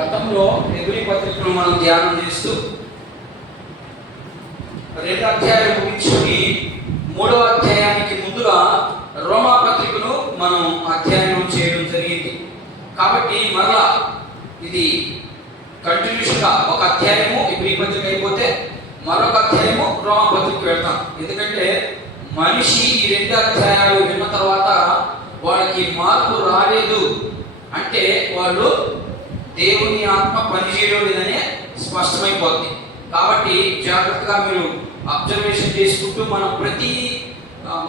గతంలో హెబ్రీ పత్రికను మనం ధ్యానం చేస్తూ 2వ అధ్యాయం ముగించుకుని 3వ అధ్యాయానికి ముందుగా రోమా పత్రికను మనం అధ్యయనం చేయడం జరిగింది. కాబట్టి మరలా ఇది కంటిన్యూషన్గా ఒక అధ్యాయము హెబ్రీ పత్రిక అయిపోతే మరొక అధ్యాయము రోమా పత్రిక వెళ్తాం. ఎందుకంటే మనిషి ఈ 2 అధ్యాయాలు విన్న తర్వాత వాళ్ళకి మార్పు రాలేదు అంటే వాళ్ళు దేవుని ఆత్మ పనిచేయడం లేదనే స్పష్టమైపోతుంది. కాబట్టి జాగ్రత్తగా మీరు అబ్జర్వేషన్ చేసుకుంటూ మనం ప్రతి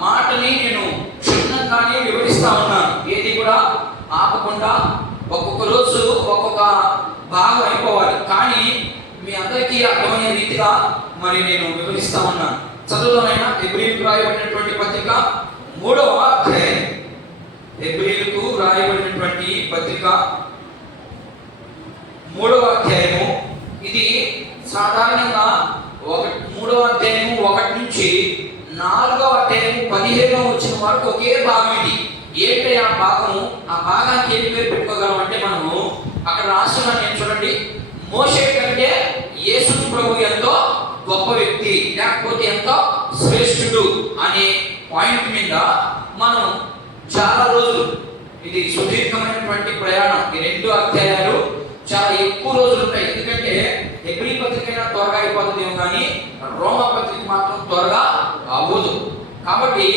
మాటని నేను క్షుణ్ణంగానే వివరిస్తా ఉన్నాను. ఏది కూడా ఆపకుండా ఒక్కొక్క రోజు ఒక్కొక్క భాగం అయిపోవాలి. కానీ మీ అందరికీ అర్థమయ్యే రీతిగా మరి నేను వివరిస్తా ఉన్నాను. చదువులోనైనా హెబ్రీయులకు రాయబడినటువంటి పత్రిక 3వ అధ్యాయం. హెబ్రీయులకు రాయబడినటువంటి పత్రిక 3వ అధ్యాయము. ఇది సాధారణంగా 3వ అధ్యాయము 1 నుంచి 4వ అధ్యాయము 15వ వచ్చిన వరకు ఒకే భాగం. ఇది ఏంటి ఆ భాగము? ఆ భాగానికి ఏం పేరు పెట్టుకోగలం అంటే మనము అక్కడ రాస్తున్నాను నేను చూడండి. మోషే కంటే యేసు ప్రభు ఎంతో గొప్ప వ్యక్తి లేకపోతే ఎంతో శ్రేష్ఠుడు అనే పాయింట్ మీద మనం చాలా రోజులు, ఇది సుదీర్ఘమైనటువంటి ప్రయాణం. ఈ 2 అధ్యాయాలు చాలా ఎక్కువ రోజులు ఉంటాయి. ఎందుకంటే హెబ్రీ పత్రిక అయినా త్వరగా అయిపోతుందేమో కానీ రోమా పత్రిక మాత్రం త్వరగా అవ్వదు. కాబట్టి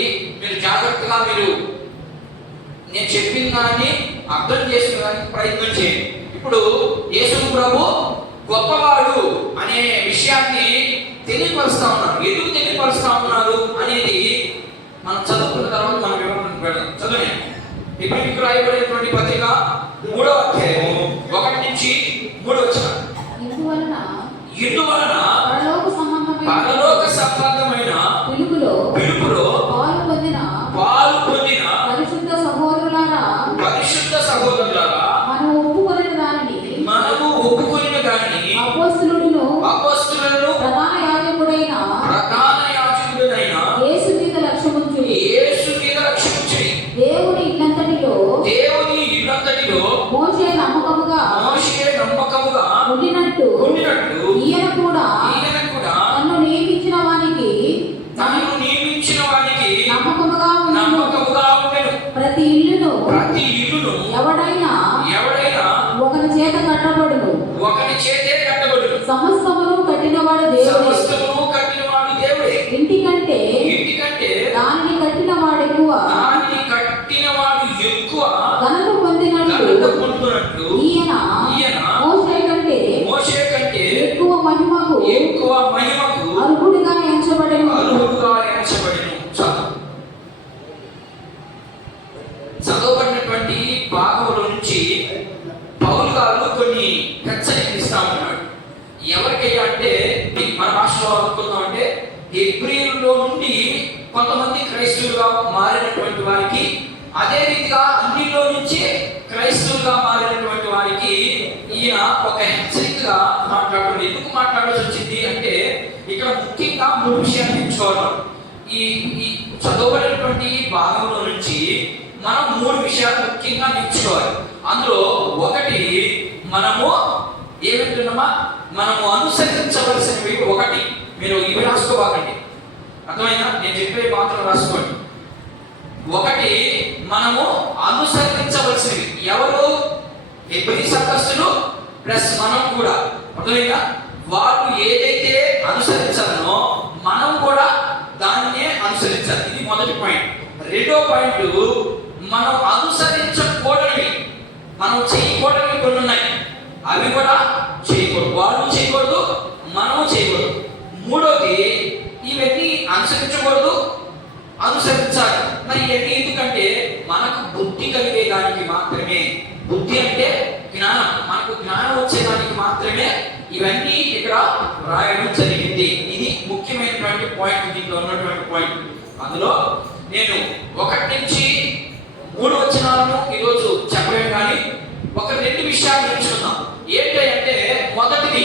మీరు జాగ్రత్తగా మీరు నేను చెప్పిన దాన్ని అర్థం చేసుకోవడానికి ప్రయత్నం చేయండి. ఇప్పుడు యేసు ప్రభు గొప్పవాడు అనే విషయాన్ని తెలియపరుస్తా ఉన్నారు. ఎందుకు తెలియపరుస్తా ఉన్నారు అనేది మనం చదువుకున్న తర్వాత మనం వివరణకు వెళ్దాం. చదువునే హెబ్రీయులకు రాయబడినటువంటి పత్రిక 3వ అధ్యాయము 1 నుంచి 3 వచనాలు. ఇందువలన పరలోక సంబంధమైన పిలుపులో పాలు పొందిన పరిశుద్ధ సహోదరులారా మనము ఒప్పుకొనిన దానిని అపోస్తలులను ప్రధాన యాజకుడైన యేసు మీద లక్ష్యముంచి దేవుని ఇల్లంతటిలో మోషే నమ్మకముగా ఉండినట్టు ఈయన కూడా తన్ను నియమించిన వానికి నమ్మకముగా ఉండెను. ప్రతి ఇల్లును ఎవడైనా ఒకని చేత కట్టబడును. సమస్తమును కట్టినవాడు దేవుడే. ఇంటి కంటే దానిని కట్టినవాడు ఎక్కువ ఘనత పొందినట్లు ఈయన మోషే కంటే ఎక్కువ మహిమకు అర్హుడుగా ఎంచబడెను. చదవబడినటువంటి భాగంలో నుంచి పౌలు గారు కొన్ని హెచ్చరికలు ఇస్తా ఉన్నాడు. ఎవరికైనా అంటే మన భాషలో అనుకుందాం అంటే హెబ్రీయుల్లో నుండి కొంతమంది క్రైస్తవులుగా మారినటువంటి వారికి, అదే రీతిగా అన్నిలో నుంచి క్రైస్తవులుగా మారినటువంటి వారికి ఈయన ఒక హెచ్చరికగా మాట్లాడాడు. ఎందుకు మాట్లాడాల్సి వచ్చింది అంటే ఇక్కడ ముఖ్యంగా 3 విషయాలు నేర్చుకోవాలి. ఈ చదవబడినటువంటి భాగంలో నుంచి మనం 3 విషయాలు ముఖ్యంగా నేర్చుకోవాలి. అందులో ఒకటి మనము ఏమిటమ్మా మనము అనుసరించవలసినవి. ఒకటి మీరు ఇవి రాసుకోవాలండి, అర్థమైనా? నేను చెప్పే మాత్రం రాసుకోండి. ఒకటి మనము అనుసరించవలసినవి. ఎవరు? హెబ్రీ సంఘస్థులు ప్లస్ మనం కూడా, అర్థమైనా? వాళ్ళు ఏదైతే అనుసరించాలనో మనం కూడా దాన్నే అనుసరించాలి. ఇది మొదటి పాయింట్. రెండో పాయింట్, మనం అనుసరించకూడనివి, మనం చేయకూడనివి కొన్ని ఉన్నాయి. అవి కూడా చేయకూడదు. వాళ్ళు చేయకూడదు, మనము చేయకూడదు. మూడోది, ఇవన్నీ అనుసరించకూడదు, అనుసరించాలి. మరి ఇవన్నీ ఎందుకంటే మనకు బుద్ధి కలిగేదానికి మాత్రమే. బుద్ధి అంటే జ్ఞానం, మనకు జ్ఞానం వచ్చేదానికి మాత్రమే ఇవన్నీ ఇక్కడ రాయడం జరిగింది. ఇది ముఖ్యమైనటువంటి పాయింట్, దీంట్లో ఉన్నటువంటి పాయింట్. అందులో నేను 1 నుంచి 3 వచనాలను ఈరోజు చెప్పలేను, కానీ ఒక 2 విషయాలు నేర్చుకుందాం. ఏంటంటే మొదటిది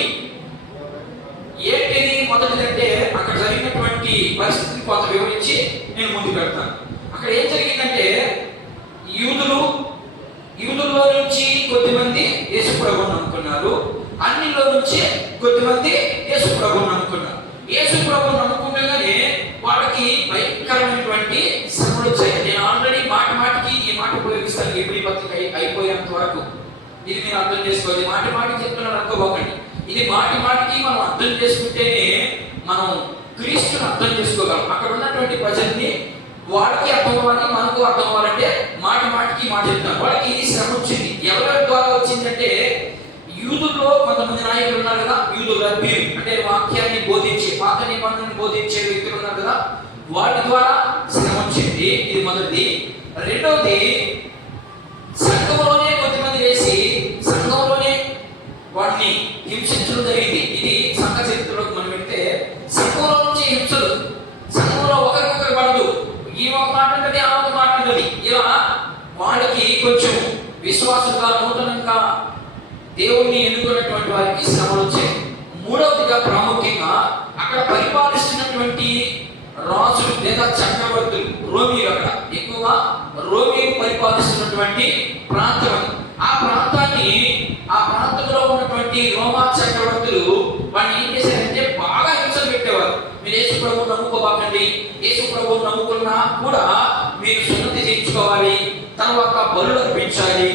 అంటే అక్కడ జరిగినటువంటి పరిస్థితిని కొంత వివరించి నేను ముందుకు వెళ్తాను. అక్కడ ఏం జరిగిందంటే యూదుల్లో నుంచి కొద్దిమంది యేసు ప్రభువును నమ్ముకున్నారు. నమ్ముకున్నారు. అన్నిలో నుంచి కొద్దిమంది యేసు ప్రభువుని నమ్ముకున్నారు. యేసు ప్రభువుని నమ్ముకుండగానే వాళ్ళకి భయంకరమైనటువంటి శ్రమలు వచ్చాయి. నేను ఆల్రెడీ మాటికి ఈ మాట ఉపయోగిస్తాను. ఎప్పుడు పత్రిక అయిపోయేంత వరకు ఇది మీరు అర్థం చేసుకోవాలి. మాటికి చెప్తున్నాను అనుకోబోకండి. ఇది మాటికి మనం అర్థం చేసుకుంటేనే మనం క్రీస్తుని అర్థం చేసుకోగలం. అక్కడ ఉన్నటువంటి ప్రజల్ని వాళ్ళకి అర్థం అవ్వాలి, మనకు అర్థం అవ్వాలంటే మాటికి మాట చెప్తాను. వాళ్ళకి ఈ శ్రమ వచ్చింది. ఎవరి ద్వారా వచ్చిందంటే యూదుల్లో కొంతమంది నాయకులు ఉన్నారు కదా, యూదు రబ్బీలు అంటే వాక్యాన్ని బోధించే, పాత నిబంధనని బోధించే వ్యక్తులు ఉన్నారు కదా, వాళ్ళ ద్వారా శ్రమ వచ్చింది. ఇది మొదటిది. రెండవది, సంఘంలోనే కొద్దిమంది వేసి సంఘంలోనే వాడిని హింసించడం జరిగింది. ఇది సంఘ చరిత్రలోకి మనం వెళ్తే సంఘంలో నుంచి హింసలు, సంఘంలో ఒకరికొకరు పడదు, ఈ ఒక మాట ఉంటుంది, ఆ ఒక మాట ఉంటుంది. ఇలా వాళ్ళకి కొంచెం విశ్వాసులుగా నూతనంగా దేవుణ్ణి ఎన్నుకున్నటువంటి వారికి శ్రమలు వచ్చాయి. మూడవదిగా ప్రాముఖ్యంగా అక్కడ పరిపాలిస్తున్నటువంటి రాజులు లేదా చక్రవర్తులు, రోమీలు, అక్కడ ఎక్కువగా రోమీలు పరిపాలిస్తున్నటువంటి ప్రాంతం. ఆ ప్రాంతంలో ఉన్నటువంటి రోమా చక్రవర్తులు వాడిని ఏం చేశారంటే బాగా హింసలు పెట్టేవారు. మీరు యేసు ప్రభువుని నమ్ముకోబాకండి, యేసు ప్రభువుని నమ్ముకున్నా కూడా మీరు సున్నతి చేయించుకోవాలి, తర్వాత బలులు అర్పించాలి,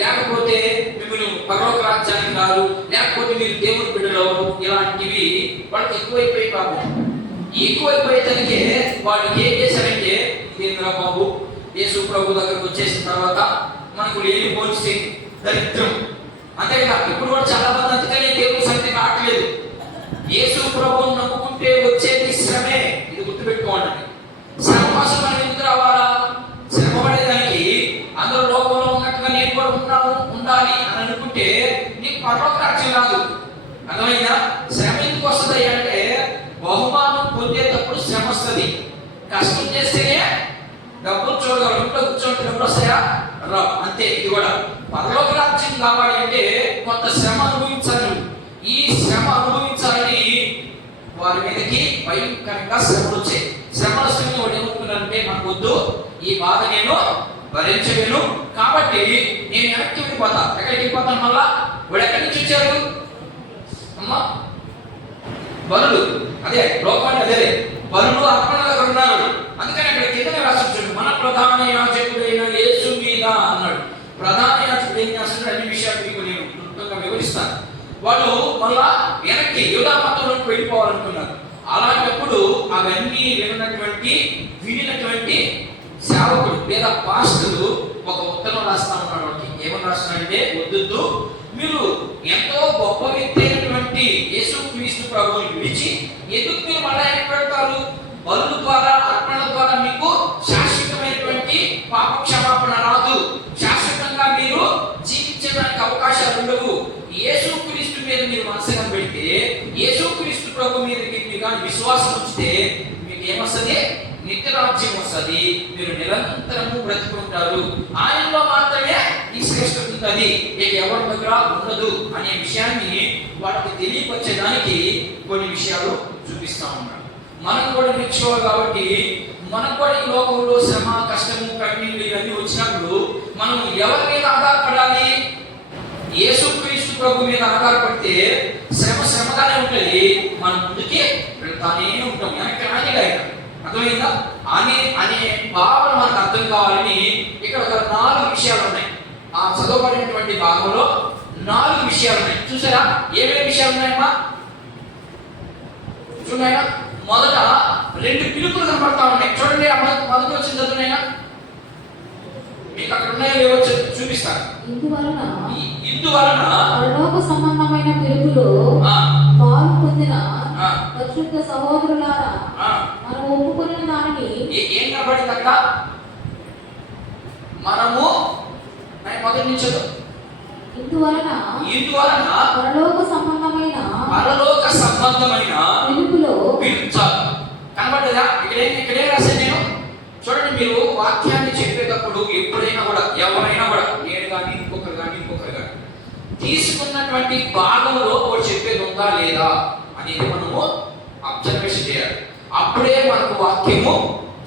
లేకపోతే మిమ్మల్ని పరలోక రాజ్యానికి రాదు, లేకపోతే మీరు దేవుని బిడ్డలు. ఇలాంటివి వాళ్ళకి ఎక్కువైపోయేదానికే వాళ్ళు ఏం చేశారంటే, ఇదేంద్రా బాబు, యేసు ప్రభు దగ్గరకు వచ్చేసిన తర్వాత మనకు లేనిపోని దరిద్రం అంతేగా. ఇప్పుడు కూడా చాలా మంది అందుకనే దేవుని సన్నిధికి రావట్లేదు. యేసు ప్రభువుని నమ్ముకుంటే వచ్చేది శ్రమే. ఇది గుర్తుపెట్టుకోండి. శ్రమ కోసం మనం ఎందుకు రావాలా? శ్రమ పడేదానికి అందరూ లోకంలో ఉన్నట్టుగా నేను కూడా ఉండాలి అని అనుకుంటే నీకు పరలోక రాజ్యం రాదు. అర్థమైందా? శ్రమ ఎందుకు వస్తుంది అంటే బహుమానం పొందేటప్పుడు శ్రమ వస్తుంది. కష్టం చేస్తేనే డబ్బులు చూడగలం. ఇంట్లో కూర్చోండి డబ్బులు వస్తాయా? రావు. అంతే. ఇది కూడా పరలోక రాజ్యం కావాలి అంటే కొంత శ్రమ అనుభవించాలి. ఈ శ్రమ అనుభవించాలని వారి మీదకి భయంకరంగా శ్రమలు వచ్చాయి. శ్రమల శ్రమ వాడు ఏమనుకున్నారంటే, నాకు వద్దు, ఈ బాధ నేను భరించలేను, కాబట్టి నేను వెనక్కి వెళ్ళిపోతా. ఎక్కడికి వెళ్ళిపోతాను? మళ్ళా వాడు ఎక్కడి నుంచి వచ్చారు? అమ్మా, బలులు, అదే లోకాన్ని, అదే బలులు అర్పణలుగా ఉన్నారు. అందుకని అక్కడ కింద రాసి మన ప్రధాన యాజకుడైన యేసు మీద అన్నాడు. ప్రధాన యాజకుడు ఏం చేస్తున్నాడు అన్ని విషయాలు మీకు నేను క్లుప్తంగా వివరిస్తాను. వాళ్ళు మళ్ళా వెనక్కి యూదా మతంలోకి వెళ్ళిపోవాలనుకున్నారు. అలాంటప్పుడు అవన్నీ వినినటువంటి సేవకుడు లేదా పాస్టరు ఒక ఉత్తరం రాస్తా ఉన్నాడు. వాళ్ళకి ఏమని రాస్తున్నాడంటే, వద్దు, మీరు ఎంతో గొప్ప వ్యక్తి అయినటువంటి యేసుక్రీస్తు ప్రభువుని విడిచి ఎందుకు మీరు మళ్ళా పెడతారు? బలుల ద్వారా, అర్పణల ద్వారా మీకు శాశ్వతమైనటువంటి పాప క్షమాపణ రాదు, శాశ్వతంగా మీరు జీవించడానికి అవకాశాలు ఉండవు. యేసుక్రీస్తు మీద మీరు మనసుగా పెడితే, యేసుక్రీస్తు ప్రభు మీద మీరు కానీ విశ్వాసం ఉంచితే మీకు ఏమొస్తుంది? నిత్య రాజ్యం వస్తుంది. మీరు నిరంతరము బ్రతుకుంటారు. ఆయనలో మాత్రమే ఈ శ్రేష్టత ఉంటుంది, ఇక ఎవరి దగ్గర ఉండదు అనే విషయాన్ని వాళ్ళకి తెలియపరిచేదానికి కొన్ని విషయాలు చూపిస్తా ఉన్నాడు. మనం కూడా నేర్చుకోవాలి. కాబట్టి మనం కూడా ఈ లోకంలో శ్రమ, కష్టము, కన్నీళ్ళు ఇవన్నీ వచ్చినప్పుడు మనం ఎవరి మీద ఆధారపడాలి? యేసుక్రీస్తు ప్రభు మీద ఆధారపడితే శ్రమగానే ఉంటుంది, మనం ముందుకి వెళ్తానే ఉంటాం. వెనక్కి రానిగా. అర్థమైందా? అనే భావన మనకు అర్థం కావాలని ఇక్కడ ఒక 4 విషయాలు ఉన్నాయి. ఆ చదవబడినటువంటి భాగంలో 4 విషయాలు ఉన్నాయి. చూసారా ఏమేమి విషయాలు ఉన్నాయమ్మా? చూడైనా మొదట 2 పిలుపులు కనబడతా ఉన్నాయి. చూడండి, మొదటి వచ్చిన చదువునైనా మీకు అక్కడ ఉన్నాయో లేవో చూపిస్తాను. ఇందువలన పరలోక సంబంధమైన పిలుపులో పాలు పొందిన పరిశుద్ధ సహోదరులారా, మనం ఒప్పుకున్న దానిని ఏం కనబడింది అక్కడ? మనము మొదటి నుంచి ఇందువలన పరలోక సంబంధమైన పిలుపులో కనబడ్డదా? ఇక్కడే రాశాను నేను. చూడండి, మీరు వాక్యాన్ని చెప్పేటప్పుడు ఎప్పుడైనా కూడా ఎవరైనా కూడా, నేను కానీ ఇంకొకరు కానీ తీసుకున్నటువంటి భాగంలో ఒకటి చెప్పేది ఉందా లేదా అనేది మనము అబ్జర్వేషన్ చేయాలి. అప్పుడే మనకు వాక్యము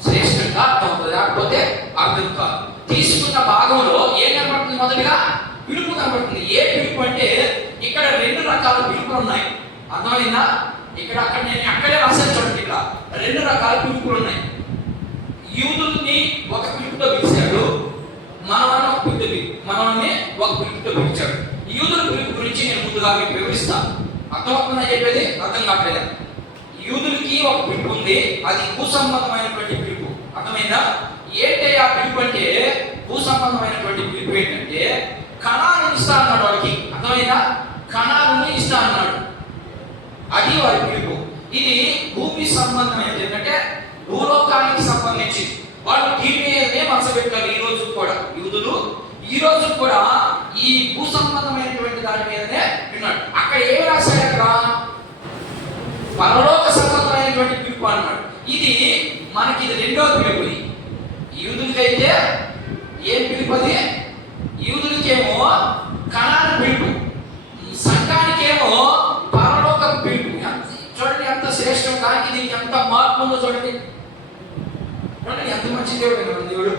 శ్రేష్టంగా అర్థమవుతుంది, లేకపోతే అర్థం కాదు. తీసుకున్న భాగంలో ఏం కనబడుతుంది? మొదటిగా పిలుపు కనబడుతుంది. ఏ పిలుపు అంటే, ఇక్కడ అర్థమైందా? ఇక్కడ అక్కడ నేను అక్కడే రాశాను చూడండి. ఇక్కడ రెండు రకాల పిలుపులు ఉన్నాయి. యూదుల్ని ఒక పిలుపుతో పిలిచాడు, మనవాడిని ఒక మనవాడిని ఒక పిలుపుతో పిలిచాడు. యూదుల పిలుపు గురించి నేను ముందుగా మీకు వివరిస్తాను. అర్థమవుతుందని చెప్పేది అర్థం కావట్లేదు. యూదులకి ఒక పిలుపు ఉంది, అది భూసంబంధమైనటువంటి పిలుపు. అర్థమైందా? ఏంటి ఆ పిలుపు అంటే? భూసంబంధమైనటువంటి పిలుపు ఏంటంటే కణాలను ఇస్తా అన్నాడు వాడికి. అర్థమైందా? కణాలను ఇస్తా అన్నాడు, అది వాడి పిలుపు. ఇది భూమి సంబంధమైనది, ఏంటంటే భూలోకానికి సంబంధించి వాళ్ళు దీని మీదనే మనసు పెట్టారు. ఈ రోజు కూడా యూదులు ఈ రోజు కూడా ఈ భూ సంబంధమైనటువంటి దాని మీదనే విన్నాడు. అక్కడ ఏమి రాశాడు? అక్కడ పరలోక సంబంధమైనటువంటి పిలుపు అన్నాడు. ఇది మనకి ఇది రెండో పిలుపు. యూదులకైతే ఏం పిలుపు? అది యూదులకేమో కణాల పిలుపు, సంఘానికేమో పరలోక పిలుపు. చూడండి ఎంత శ్రేష్టం, దానికి దీనికి ఎంత మార్పు ఉందో చూడండి. చూడండి ఎంత మంచి దేవుడు దేవుడు.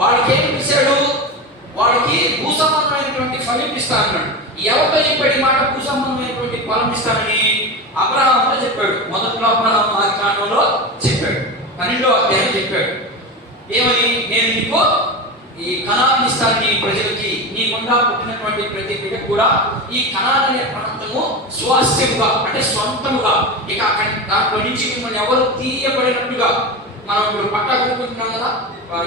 వాళ్ళకి ఏం పిలిచాడు? వాళ్ళకి భూసంబంధమైనటువంటి ఫలం ఇస్తా అన్నాడు. ఎవరితో చెప్పాడు ఈ మాట? భూసంబంధమైనటువంటి ఫలం ఇస్తానని అబ్రహాముతో చెప్పాడు. మొదట్లో అబ్రహాము ఆదికాండంలో చెప్పాడు, 12వ అధ్యాయం చెప్పాడు. ఏమని? నేను నీకు ఈ కనాను ఇస్తాను, నీ ప్రజలకి, నీకుండా పుట్టినటువంటి ప్రతి బిడ్డ కూడా ఈ కనాను అనే ప్రాంతము స్వాస్థ్యముగా, అంటే స్వంతముగా, ఇక అక్కడ దాంట్లో నుంచి మిమ్మల్ని ఎవరు తీయబడినట్టుగా, మనం ఇప్పుడు పట్టా కొనుక్కుంటున్నాం కదా,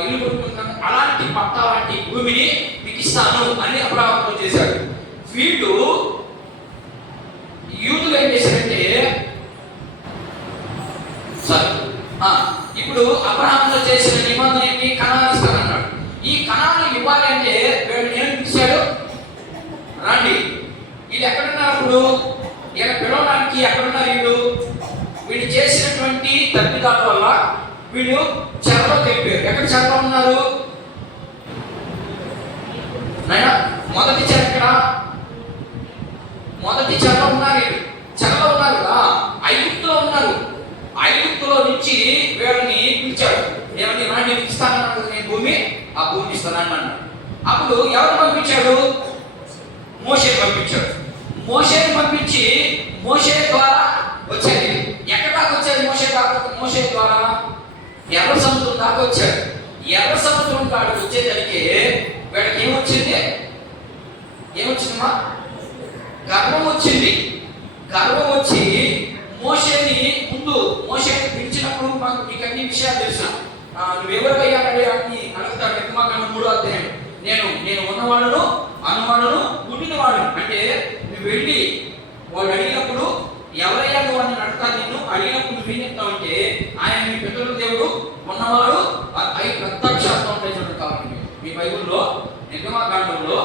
ఇల్లు కొనుక్కుంటున్నాం, అలాంటి పట్టా లాంటి భూమిని మీకు ఇస్తాను అని అబ్రహాముతో చేశాడు. వీళ్ళు యూదులు ఏం చేశారంటే, సరే ఇప్పుడు అబ్రహాముతో చేసిన నిబంధన ఏంటి? కనాను ఇస్తానన్నాడు. ఈ కణాలు ఇవ్వాలి అంటే వీళ్ళు ఏం పిలిచాడు? రండి. వీళ్ళు ఎక్కడున్నారు? అప్పుడు ఇలా పిలవడానికి ఎక్కడున్నారు వీళ్ళు? వీళ్ళు చేసినటువంటి తప్పిదాల వల్ల వీళ్ళు చెరలో తెలిపారు. ఎక్కడ చెరలో ఉన్నారు? నాయనా మొదటి చెర ఎక్కడ? మొదటి చెరలో ఉన్నారు. చెరలో ఉన్నారు కదా, ఐగుప్తులో ఉన్నారు. ఐగుప్తులో నుంచి వీళ్ళని పిలిచాడు. ఏమని? రాండి, ఇస్తానన్నాడు నేను భూమి, ఆ భూమి ఇస్తానని అన్నాడు. అప్పుడు ఎవరు పంపించాడు? మోషేని పంపించాడు. మోషేని పంపించి మోషే ద్వారా వచ్చేది. ఎక్కడ దాకా వచ్చేది? మోషే ద్వారా ఎర్ర సముద్రం దాకా వచ్చాడు. ఎర్ర సముద్రం కాడికి వచ్చేసరికి వీళ్ళకి ఏమొచ్చింది? ఏమొచ్చిందమ్మా? గర్వం వచ్చింది. గర్వం వచ్చి మోషేని మోషేని పిలిచినప్పుడు మీకు అన్ని విషయాలు తెలుసు. నువ్వెవరికయ్యా అని అడుగుతాడు. నిర్మాకాండం 3వ అధ్యాయం. నేను ఉన్నవాడును, అనువాడును, పుట్టినవాడు. అంటే నువ్వు వెళ్ళి వాళ్ళు అడిగినప్పుడు ఎవరయ్యా నువ్వు అని అడుగుతాను. నిన్ను అడిగినప్పుడు నువ్వేం చెప్తావంటే ఆయన మీ పితరుల దేవుడు, ఉన్నవాడు, ప్రత్యక్షార్థం ఉంటాయి. చూడండి, కాబట్టి మీ బైబుల్లో నిర్గమాకాండంలో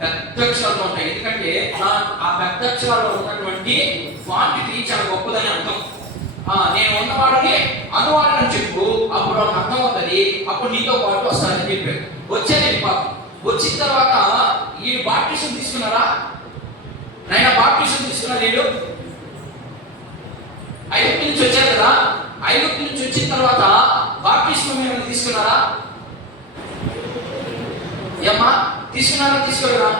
పెద్దక్షరాలు ఉంటాయి. ఎందుకంటే ఆ పెద్దక్షరాల్లో ఉన్నటువంటి క్వాంటిటీ చాలా గొప్పదని అర్థం. నేను ఉన్నవాడని అనువాడని చెప్పు, అప్పుడు నాకు అర్థం అవుతుంది, అప్పుడు నీతో పాటు వస్తానని చెప్పాడు. వచ్చేది పాపం. వచ్చిన తర్వాత వీళ్ళు బాప్టిజం తీసుకున్నారా? నైనా బాప్టిజం తీసుకున్నారు వీళ్ళు. ఐగుప్తు నుంచి వచ్చారు కదా, ఐగుప్తు నుంచి వచ్చిన తర్వాత బాప్టిజం ఏమైనా తీసుకున్నారా? ఏమ్మా తీసుకున్నారా? తీసుకోలేదా?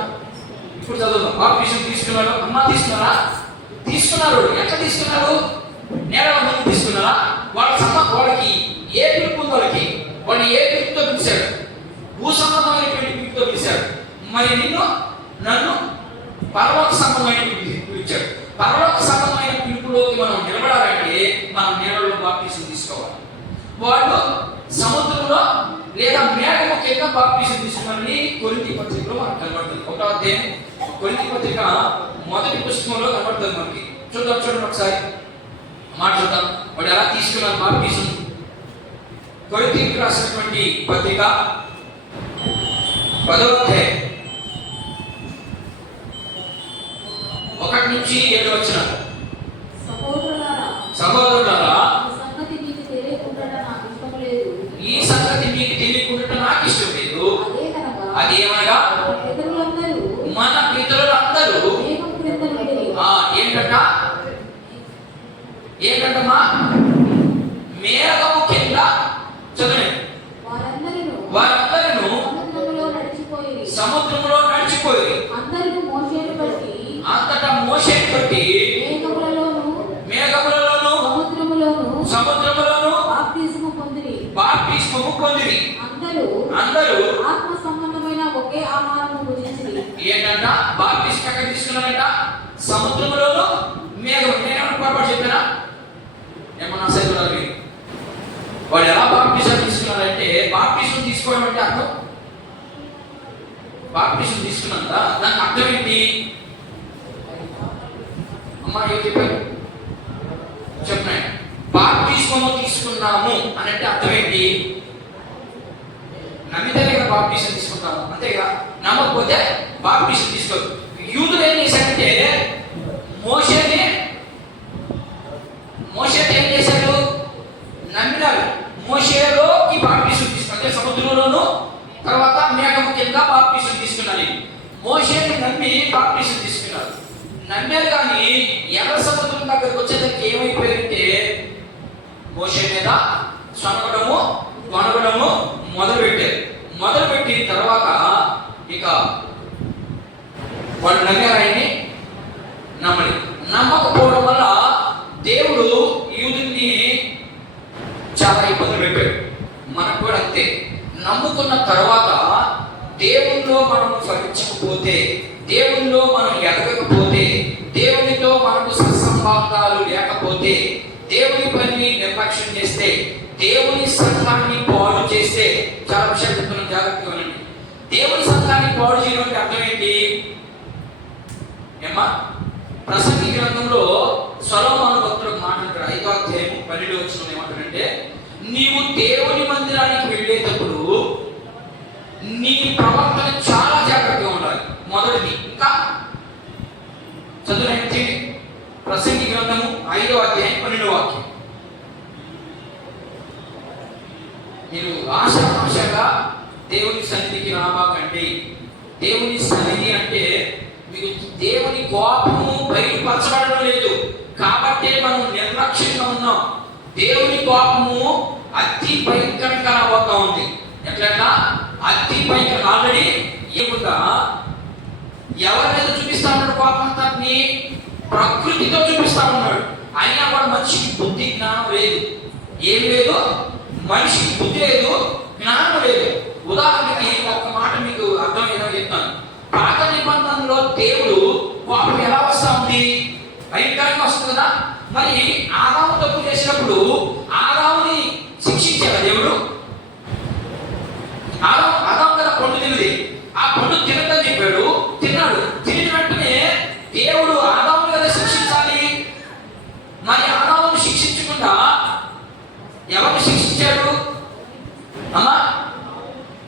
ఇప్పుడు చదువుదాం. బాప్టిజం తీసుకున్నారు. అమ్మా తీసుకున్నారా? తీసుకున్నారు. ఎట్లా తీసుకున్నారు? నేల ముందు తీసుకున్నారా? వాళ్ళకి ఏ పిలుపు ఉందో వాళ్ళని ఏ పిలుపుతో పిలిచాడు? భూ సంబంధమైనటువంటి పిలుపుతో పిలిచాడు. మరి నన్ను పరలోక సంబంధమైన పిలిచాడు. పరలోక సంబంధమైన పిలుపులోకి మనం నిలబడాలంటే మనం నేలలో బాప్టిజం తీసుకోవాలి. వాళ్ళు సముద్రంలో లేదా మేఘము కింద బాప్టిజం తీసుకున్నారని కొరింథీ పత్రికలో మనకు కనబడుతుంది. 1వ అధ్యాయం కొరింథీ పత్రిక మొదటి పుస్తకంలో కనబడుతుంది మనకి. చూడండి ఒకసారి మాట చూద్దాం. వాడు ఎలా తీసుకున్నారు బాప్టిజం? కొరింథీయులకు రాసినటువంటి పత్రిక 10వ అధ్యాయం 1 నుంచి 7 వచనాలు. సహోదరులారా, ఈ సంగతి మీకు తెలియకుండా నాకు ఇష్టం లేదు. అదేమనగా మన పితరులందరూ ఏంటంటమ్మా? మేఘము కింద చదవండి. వారందరూ సముద్రంలో నడిచిపోయి అంతటా మోషేను బట్టి బాప్తిస్మము పొందిరి. అందరూ ఆత్మ సంబంధమైన ఒకే ఆహారము భుజించిరి. ఏంటంట బాప్తిస్మం ఎక్కడ తీసుకున్నారంట? సముద్రంలోనూ మేఘం. నేను పొరపాటు చెప్పానా? ఏమన్నా సైతున్నారు వాళ్ళు ఎలా బాప్తిజం తీసుకున్నారంటే, బాప్తిజం తీసుకోవడం అంటే అర్థం, బాప్తిజం తీసుకున్నంత దానికి అర్థం ఏంటి అమ్మా? ఏం చెప్పారు చెప్పిన బాప్తిజము తీసుకున్నాము అని అంటే అర్థం ఏంటి? నమ్మితేనే కదా బాప్తిజం తీసుకుంటాము, అంతే కదా. నమ్మకపోతే బాప్తిజం తీసుకోరు. యూదులు ఏం చేశారంటే మోషేని ఏం చేశారు? నమ్మినారు. మోషేలోకి బాప్తిజం తీసుకుంటే సముద్రంలోను తర్వాత మేఘము కింద బాప్తిజం తీసుకున్నారు. మోషేని నమ్మి బాప్తిజం తీసుకున్నారు. నమ్మారు కానీ ఎర్ర సముద్రం దగ్గరకు వచ్చేసరికి ఏమైపోయారంటే మోషే మీద సొనగడము కొనగడము మొదలుపెట్టిన తర్వాత ఇక వాళ్ళు నమ్మారు, ఆయన్ని నమ్మకపోవడం వల్ల దేవుడు యూదుల్ని చాలా ఇబ్బందులు పెట్టాడు. మనకు కూడా అంతే. నమ్ముకున్న తర్వాత దేవునిలో మనం ఫలించకపోతే, దేవునిలో మనం ఎదగకపోతే, దేవునితో మనకు సత్సంబంధాలు లేకపోతే, దేవుని పనిని నిర్లక్ష్యం చేస్తే, దేవుని సంఘాన్ని పాడు చేస్తే, చాలా విషయాలు చెప్తున్నాం, జాగ్రత్తగా వినండి. దేవుని సంఘాన్ని పాడు చేయడం అంటే అర్థం ఏంటి ఏమా? ప్రసంగి గ్రంథంలో సొలొమోను భక్తుడు మాట్లాడతాడు. 5వ అధ్యాయం 12వ వచనం ఏమంటాడంటే, నీవు దేవుని మందిరానికి వెళ్ళేటప్పుడు నీ ప్రవర్తన చాలా జాగ్రత్తగా ఉండాలి. మొదటిది. ఇంకా చదువునండి, ప్రసంగి గ్రంథము 5వ అధ్యాయం 12వ వాక్యం. మీరు ఆశాగా దేవుని సన్నిధికి రాబాకండి. దేవుని సన్నిధి అంటే మీకు దేవుని కోపము బయలుపరచబడడం లేదు కాబట్టి మనం నిర్లక్ష్యంగా ఉన్నాం. దేవుని కోపము అతి భయంకరంగా రాబోతా ఉంది. ఎట్లా? అతి భయంకరంగా. ఆల్రెడీ ఏముందా ఎవరి మీద చూపిస్తా ఉన్నాడు కోపంతాన్ని? ప్రకృతితో చూపిస్తా ఉన్నాడు. అయినా వాడు మనిషికి బుద్ధి జ్ఞానం లేదు. ఏం లేదు? మనిషికి బుద్ధి లేదు, జ్ఞానం లేదు. ఉదాహరణకి ఒక మాట మీకు అర్థమయ్యేలా చెప్తాను. పాత నిబంధనలో దేవుడు కోపం ఎలా వస్తా ఉంది? భయంకరంగా వస్తుంది కదా. మరి ఆదాము తప్పు చేసినప్పుడు ఆదాముని శిక్షించాడు దేవుడు. ఆదాము కదా పండు తిన్నది, ఆ పండు తినదని చెప్పాడు, తిన్నాడు. తిని వెంటనే దేవుడు ఆదాముని కదా శిక్షించాలి. మరి ఆదాముని శిక్షించకుండా ఎవరిని శిక్షించాడు అమ్మా?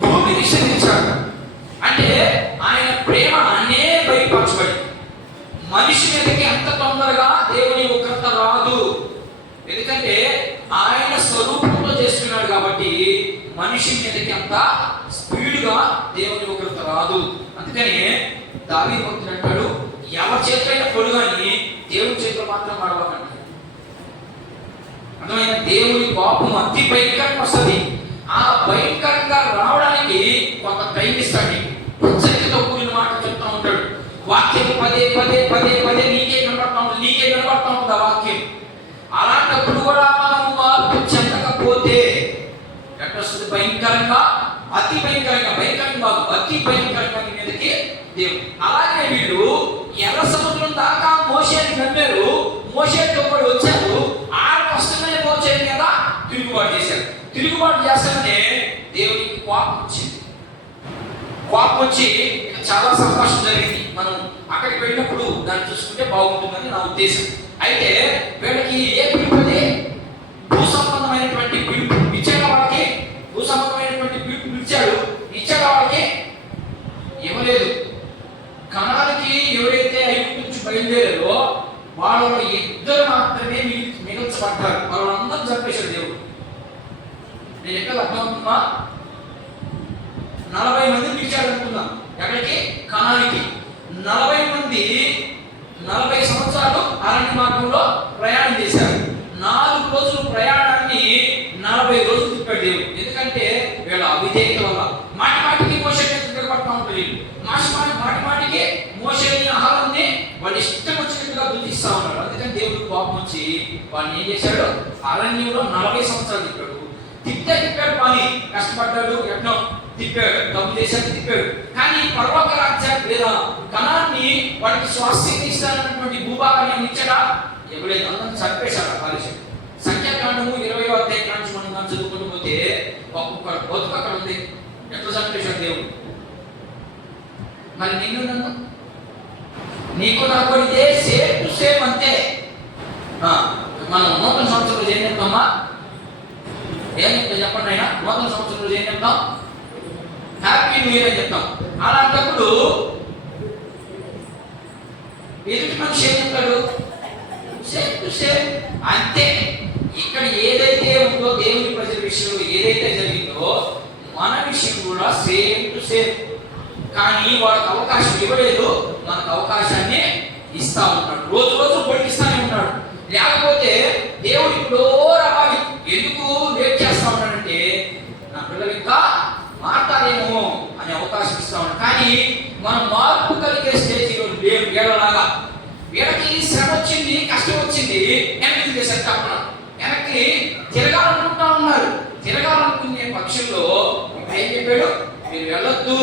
భూమిని శిక్షించాడు. అంటే ఆయన ప్రేమ అన్నే బయటపరచబడి మనిషి మీదకి అంత తొందరగా దేవుని ఉగ్రత రాదు. ఎందుకంటే ఆయన స్వరూపంతో చేస్తున్నాడు కాబట్టి మనిషి మీదకి అంత స్పీడ్గా దేవుని ఉగ్రత రాదు. అందుకని దావీదు భక్తుడు అంటాడు, ఎవరి చేతులైనా పొడు కానీ దేవుని చేతులు మాత్రం పడవకండి. అర్థమైన దేవుని కోపం అతి భయంకరంగా వస్తుంది. ఆ భయంకరంగా రావడానికి కొంత టైం ఇస్తాడు. హెచ్చరికతో కూడిన మాట చెప్తా ఉంటాడు. వాక్యం పదే పదే పదే పదే నీకే కనబడతా ఉంటుంది ఆ వాక్యం. అలాంటప్పుడు కూడా మనం మార్పు చెందకపోతే ఎట్లొస్తుంది? భయంకరంగా, అతి భయంకరంగా, భయంకరంగా అతి భయంకరంగా నీ మీదకి దేవుడు. అలాగే వీళ్ళు ఎర్ర సముద్రం దాకా మోషేని నమ్మారు. మోషేతో కూడా వచ్చారు. ఆడ వస్తుందనే మోషేని కదా తిరుగుబాటు చేశారు. తిరుగుబాటు చేస్తామనే దేవునికి కోపం వచ్చింది. కోపం వచ్చి చాలా సంభాషణ జరిగింది. మనం అక్కడికి వెళ్ళినప్పుడు దాన్ని చూసుకుంటే బాగుంటుందని నా ఉద్దేశం. అయితే వీళ్ళకి ఏ పిలుపుది? భూ సంబంధమైనటువంటి పిలుపు ఇచ్చాడు వాళ్ళకి. భూ సంబంధమైనటువంటి పిలుపు ఇచ్చాడు. వాళ్ళకి ఇవ్వలేదు. కణాలకి ఎవరైతే ఐగుప్తు నుంచి బయలుదేరారో వాళ్ళలో ఇద్దరు మాత్రమే మిగల్చబడ్డారు. వాళ్ళందరూ చంపేశాడు దేవుడు. నేను ఎక్కడ అర్థమవుతుందా? 40 మంది పిలిచాడు అనుకుందాం. ఎక్కడికి? కణానికి. 40 మంది 40 సంవత్సరాలు అరణ్య మార్గంలో ప్రయాణం చేశారు. 4 రోజుల ప్రయాణాన్ని 40 రోజులు తిప్పాడు దేవుడు. ఎందుకంటే వీళ్ళ అవిధేయత వల్ల మాటి మాటికి మోషేని తిరగబడతా ఉంటారు. మాటి మాటికి మోషేని ఆహారాన్ని వాళ్ళు ఇష్టం వచ్చినట్టుగా బుద్ధిస్తా ఉన్నారు. అందుకని దేవుడు కోపం వచ్చి వాళ్ళని ఏం చేశాడు? అరణ్యంలో 40 సంవత్సరాలు తిప్పాడు. తిప్పాడు పని, కష్టపడ్డాడు, యజ్ఞో తిప్పాడు, డబ్బు చేశాడు, తిప్పాడు. కానీ పరలోక రాజ్యాన్ని లేదా కణాన్ని వాడికి స్వాస్థ్యం ఇస్తానన్నటువంటి భూభాగాన్ని ఇచ్చాడా? ఇవ్వలేదు. అందరిని చంపేశాడు ఆ కాలుష్యం. సంఖ్యాకాండము 20వ అధ్యాయం నుంచి మనం చదువుకుంటూ పోతే ఒక్కొక్క బతుకు అక్కడ ఉంది. ఎట్లా చంపేశాడు దేవుడు? మరి నిన్ను నన్ను నీకు నాకు ఇదే సేమ్ టు సేమ్ అంతే. మనం నూతన సంవత్సరం ఏం చెప్తామా? ఏం చెప్తాం చెప్పండి అయినా? నూతన సంవత్సరం ఏం చెప్తాం? హ్యాపీ న్యూ ఇయర్ అని చెప్తాం. అలాంటప్పుడు ఎదుటి మనిషి ఏం చెప్తాడు? సేమ్ టు సేమ్ అంతే. ఇక్కడ ఏదైతే ఉందో దేవుని ప్రజల విషయంలో ఏదైతే జరిగిందో మన విషయం కూడా సేమ్ టు సేమ్. కానీ వాళ్ళకి అవకాశం ఇవ్వలేదు, మనకు అవకాశాన్ని ఇస్తా ఉంటాడు. రోజు రోజు పొడిగిస్తానే ఉంటాడు. లేకపోతే దేవుడు ఇప్పుడు రావాలి, ఎందుకు లేట్ చేస్తా ఉన్నాడంటే నా పిల్లలు ఇంకా మాట్లాడేమో అనే అవకాశం ఇస్తా ఉన్నాడు. కానీ మనం మార్పు కలిగే స్టేజ్లో లేవు. వీళ్ళలాగా వీళ్ళకి శ్రమ వచ్చింది, కష్టం వచ్చింది, వెనక్కి చేశారు తప్పన. వెనక్కి తిరగాలనుకుంటా ఉన్నారు. తిరగాలనుకునే పక్షంలో ఏం చెప్పాడు? మీరు వెళ్ళొద్దు,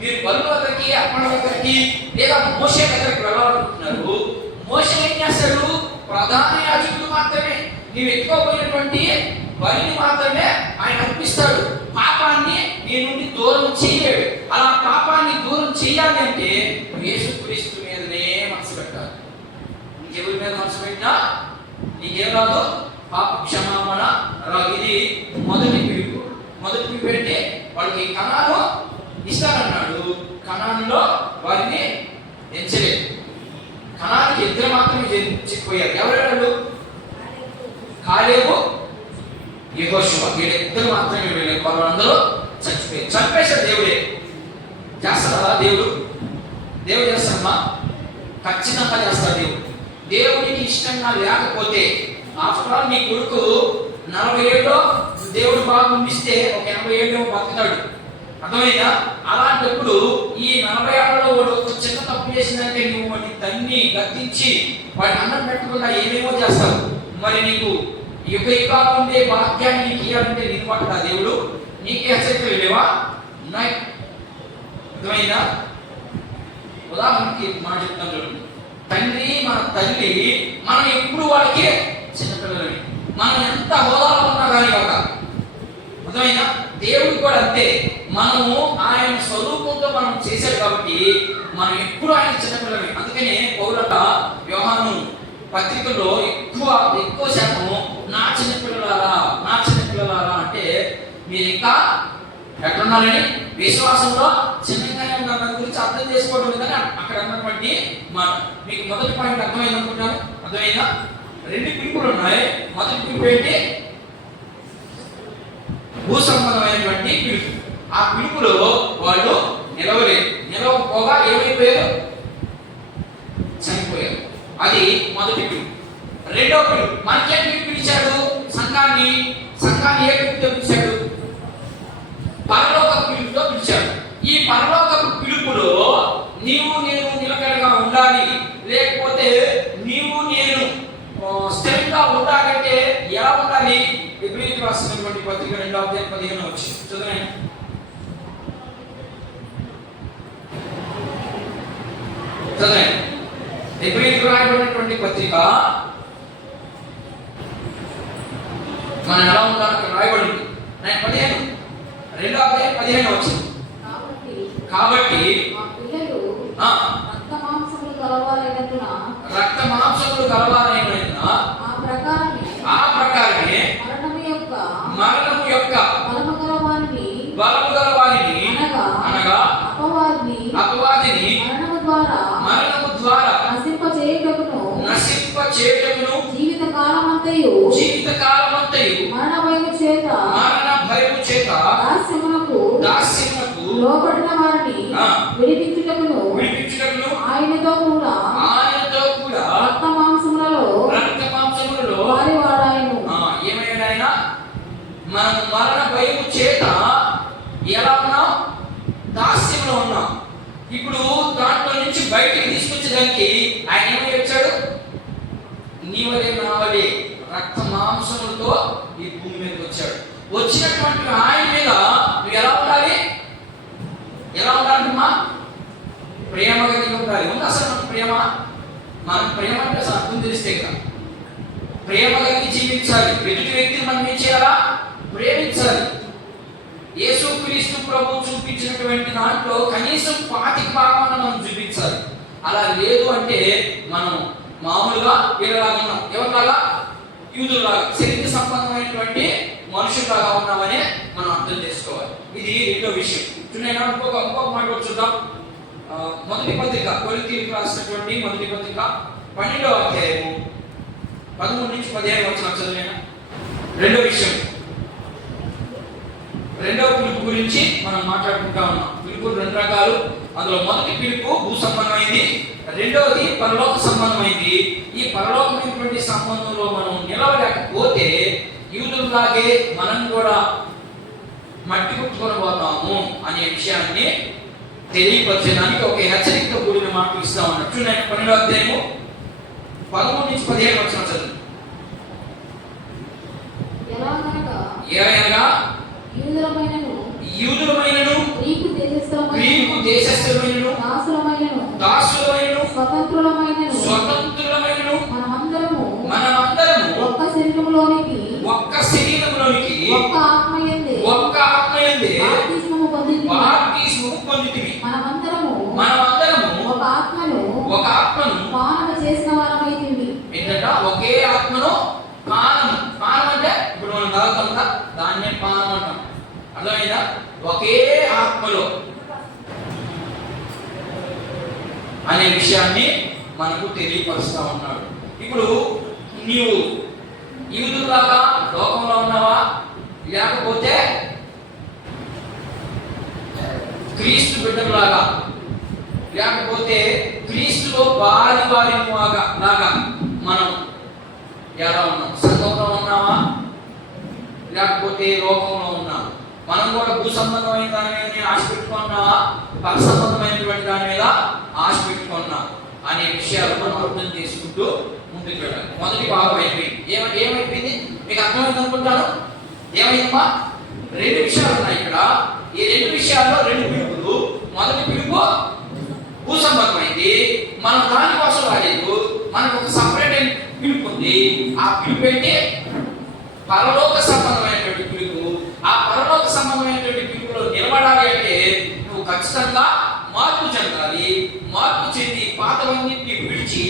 మీరు బలుల దగ్గరికి, అర్పణ దగ్గరికి లేదా మోషే దగ్గరికి వెళ్ళాలనుకుంటున్నారు. మోషే ఏం చేస్తాడు? ప్రధాన యాజకుడు మాత్రమే నీవు ఎత్తుకోబోయినటువంటి బలిని మాత్రమే ఆయన అర్పిస్తాడు. పాపాన్ని నీ నుండి దూరం చేయలేడు. అలా పాపాన్ని దూరం చేయాలి అంటే యేసుక్రీస్తు మీదనే మనసు పెట్టాలి. నీకెవరి మీద మనసు పెట్టినా నీకేం రాదు, పాప క్షమాపణ రాదు. ఇది మొదటి పిలుపు. మొదటి పిలుపు అంటే వాళ్ళకి కణాను ఇస్తానన్నాడు. కణానులో వారిని ఎంచలేదు. కణానికి ఇద్దరు మాత్రమే చెప్పిపోయారు. ఎవరెవరు? కాలేబు, యెహోషువ. వీళ్ళిద్దరు మాత్రమే వెళ్ళారు. వాళ్ళందరూ చచ్చిపోయారు. చంపేశాడు దేవుడే. చేస్తాడా దేవుడు? దేవుడు చేస్తాడమ్మా? ఖచ్చితంగా చేస్తాడు దేవుడు. దేవుడికి ఇష్టంగా లేకపోతే ఆఫ్టర్ ఆల్ నీ కొడుకు 40 ఏళ్ళు దేవుడు బాగా ఉండిస్తే ఒక 80 ఏళ్ళు బతుకుతాడు. అర్థమైందా? అలాంటప్పుడు ఈ 40 ఏళ్లలో వాడు ఒక చిన్న తప్పు చేసిందంటే నువ్వు వాడిని తన్ని గద్దించి వాడిని అన్నం పెట్టకుండా ఏమేమో చేస్తావు. మరి నీకు యుగ ఉండే భాగ్యాన్ని నీకు ఇవ్వాలంటే నీకు పట్టడా దేవుడు? నీకే హెచ్చరికలు లేవా? ఉన్నాయి. అర్థమైందా? ఉదాహరణకి మనం చెప్తాం చూడండి. తండ్రి మన తల్లి మనం ఎప్పుడు వాళ్ళకి చిన్నపిల్లలని మనం ఎంత హోదాలో ఉన్నా కానీ ఒక అర్థమైనా దేవుడు కూడా అంతే. మనము ఆయన స్వరూపంతో మనం చేశాడు కాబట్టి మనం ఎప్పుడు ఆయన చిన్నపిల్లలమే. అందుకనే పౌలట యోహాను పత్రికలో ఎక్కువ శాతం నా చిన్నపిల్లలారా అంటే మీరు ఇంకా ఎక్కడున్నారని విశ్వాసంలో చిన్నగానే ఉన్న దాని గురించి అర్థం చేసుకోవడం లేదని అక్కడ అన్నటువంటి మాట. మీకు మొదటి పాయింట్ అర్థమైంది అనుకుంటాను. అర్థమైందా? 2 పిలుపులు ఉన్నాయి. మొదటి పిలుపు ఏంటి? భూ సంబంధమైనటువంటి పిలుపు. ఆ పిలుపులో వాళ్ళు నిలవలేదు. నిలవకపోగా ఏమైపోయారు? చనిపోయారు. అది మొదటి పిలుపు. రెండో పిలుపు మనకేం పిలిచాడు? సంఘాన్ని ఏ పిలుపుతో పిలిచాడు? పరలోక పిలుపుతో పిలిచాడు. ఈ పరలోక పిలుపులో నీవు నేను నిలకడగా ఉండాలి, లేకపోతే నీవు నేను స్థిరంగా ఉండాలంటే ఎలా ఉండాలి? ఎబ్రీయులకు రాసినటువంటి పత్రిక 2వ అధ్యాయం 15 వచ్చి చదవండి. ఎబ్రీయులకు రాయబడినటువంటి పత్రిక మనం ఎలా ఉండాలి అక్కడ రాయబడి 15 2వ అధ్యాయం 15 వచ్చి. కాబట్టి రక్త మాంసములు కలవాలైనందున ఆ ప్రకారమే మరణము యొక్క బలము గల వారిని అనగా అపవాదిని మరణము ద్వారా నశింపచేయుటకును జీవిత కాలమంతయు మరణ భయము చేత దాస్యమునకు లోబడిన వారిని విడిపించుటకును ఆయనతో కూడా రక్త మాంసములలో వారి వాడాయను. ఏమయ్యాడు ఆయన? మనం మరణ భయము చేత ఎలా ఉన్నాం? దాస్యంలో ఉన్నాం. ఇప్పుడు దాంట్లో నుంచి బయటికి తీసుకొచ్చేదానికి ఆయన ఏమై వచ్చాడు? నీవలే నావలే రక్త మాంసములతో ఈ భూమి మీదకి వచ్చాడు. వచ్చినటువంటి ఆయన మీద నువ్వు ఎలా ఉండాలి? ఎలా ఉండాలమ్మా? ప్రేమ కలిగి ఉండాలి. ఉంది అసలు మన ప్రేమ? మనం ప్రేమ అంటే అసలు అర్థం తెలిస్తే కదా. ప్రేమ కలిగి జీవించాలి. ఎదుటి వ్యక్తిని మనం ఏం చేయాలా? ప్రేమించాలి. యేసుక్రీస్తు ప్రభు చూపించినటువంటి దాంట్లో కనీసం 25% మనం చూపించాలి. అలా లేదు అంటే మనం మామూలుగా వీళ్ళలాగా ఉన్నాం. ఎవరిలాగా? యూదులాగా, శరీర సంబంధమైనటువంటి మనుషులాగా ఉన్నామని మనం అర్థం చేసుకోవాలి. ఇది రెండో విషయం. నేను ఇంకొక మాట చూద్దాం. మొదటి పత్రిక, కొరింథీయులకు రాసినటువంటి మొదటి పత్రిక 12వ అధ్యాయము 13 నుంచి 15 వచనాలు చదివేనా? రెండో విషయం, రెండవ పిలుపు గురించి మనం మాట్లాడుకుంటా ఉన్నాం. పిలుపులు 2 రకాలు. అందులో మొదటి పిలుపు భూ సంబంధమైంది, రెండవది పరలోక సంబంధమైంది. ఈ పరలోకమైనటువంటి సంబంధంలో మనం నిలవలేకపోతే యూదుల్లాగే మనం కూడా మట్టి కుట్టుకొని పోతాము అనే విషయాన్ని తెలియపరచడానికి ఒక హెచ్చరికతో కూడిన మాటలు ఇస్తా ఉన్నాడు. చూడండి 12వ అధ్యాయము 13 నుంచి 15 వచనాలు చదువు. ఎలాగనగా యూదులమైనను గ్రీకు దేశస్థులమైనను దాసులమైనను స్వతంత్రులమైనను మనమందరము ఒక్క శరీరములోనికి ఒక్క ఆత్మయందే బాప్తిస్మము పొందితిమి. మనమందరము ఒక ఆత్మను పానము చేసిన వారమైతిమి. ఏంటంటే ఒకే ఆత్మను పానం అంటే ఇప్పుడు మనం తాగుతాం కదా, దాన్నే పానం అంటాం. అర్థమైందా? ఒకే ఆత్మలో అనే విషయాన్ని మనకు తెలియపరుస్తా ఉన్నాడు. ఇప్పుడు నీవు యూదులాగా లోకంలో ఉన్నావా, లేకపోతే క్రీస్తు బిడ్డలాగా, లేకపోతే క్రీస్తులో వారి లాగా మనం ఎలా ఉన్నాం? సంఘంలో ఉన్నావా, లేకపోతే లోకంలో ఉన్నావా? మనం కూడా భూ సంబంధమైన దాని మీద ఆశ పెట్టుకున్నావా, పర సంబంధమైనటువంటి దాని మీద ఆశ పెట్టుకున్నా అనే విషయాలు మనం అర్థం చేసుకుంటూ ముందుకు వెళ్ళాలి. మొదటి భాగం అయిపోయింది. ఏమైపోయింది మీకు అర్థమైంది అనుకుంటాను. ఏమైందమ్మా? 2 విషయాలు ఉన్నాయి ఇక్కడ. ఈ 2 విషయాల్లో 2 పిలుపులు. మొదటి పిలుపు భూ సంబంధమైంది, మనం దానికోసం రాలేదు. మనకు ఒక సపరేట్ అయిన పిలుపు ఉంది. ఆ పిలుపు ఏంటి? పరలోక సంబంధమైనటువంటి పిలుపు. ఆ పరలోక సంబంధమైనటువంటి పిలుపులో నిలబడాలి అంటే నువ్వు ఖచ్చితంగా మార్పు చెందాలి. మార్పు చెంది పాతవన్నింటినీ విడిచి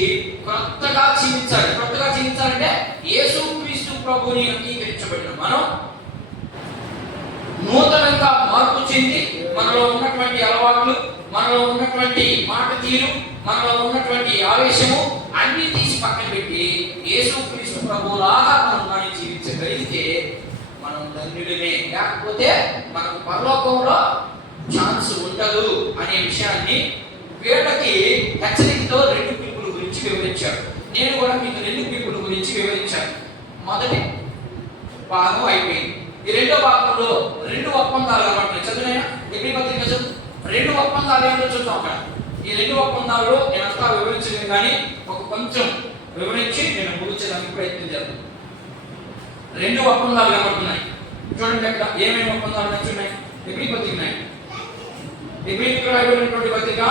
కొత్తగా జీవించాలి. కొత్తగా జీవించాలంటే యేసుక్రీస్తు ప్రభువుని అంగీకరించబడిన మనం నూతనంగా మార్పు చెంది మనలో ఉన్నటువంటి అలవాట్లు, మనలో ఉన్నటువంటి మాట తీరు, మనలో ఉన్నటువంటి ఆవేశము అన్ని తీసి పక్కన పెట్టి యేసుక్రీస్తు ప్రభువులాగా మనం కానీ జీవించగలిగితే మనం ధన్యులమే. లేకపోతే మనకు పరలోకంలో ఛాన్స్ ఉండదు అనే విషయాన్ని వీళ్ళకి హెచ్చరికతో 2 పిలుపుల గురించి వివరించాడు. నేను కూడా మీకు 2 పిలుపుల గురించి వివరించాను. మొదటి భాగం అయిపోయింది. ఈ రెండో భాగంలో 2 ఒప్పందాలు కాబట్టి చదువునైనా ఎన్ని పత్రిక చదువు. 2 ఒప్పందాలు ఏంటో చూద్దాం. అక్కడ ఈ 2 ఒప్పందాలు నేను అంతా వివరించలేను, కానీ ఒక కొంచెం వివరించి నేను ముగించడానికి ప్రయత్నం చేద్దాం. 2 ఒప్పందాలు కనబడుతున్నాయి. చూడండి అక్కడ ఏమేమి ఒప్పందాలు ఉన్నాయి. ఎబ్రీ పత్రిక ఉన్నాయి. ఎబ్రీకి రాయబడినటువంటి పత్రిక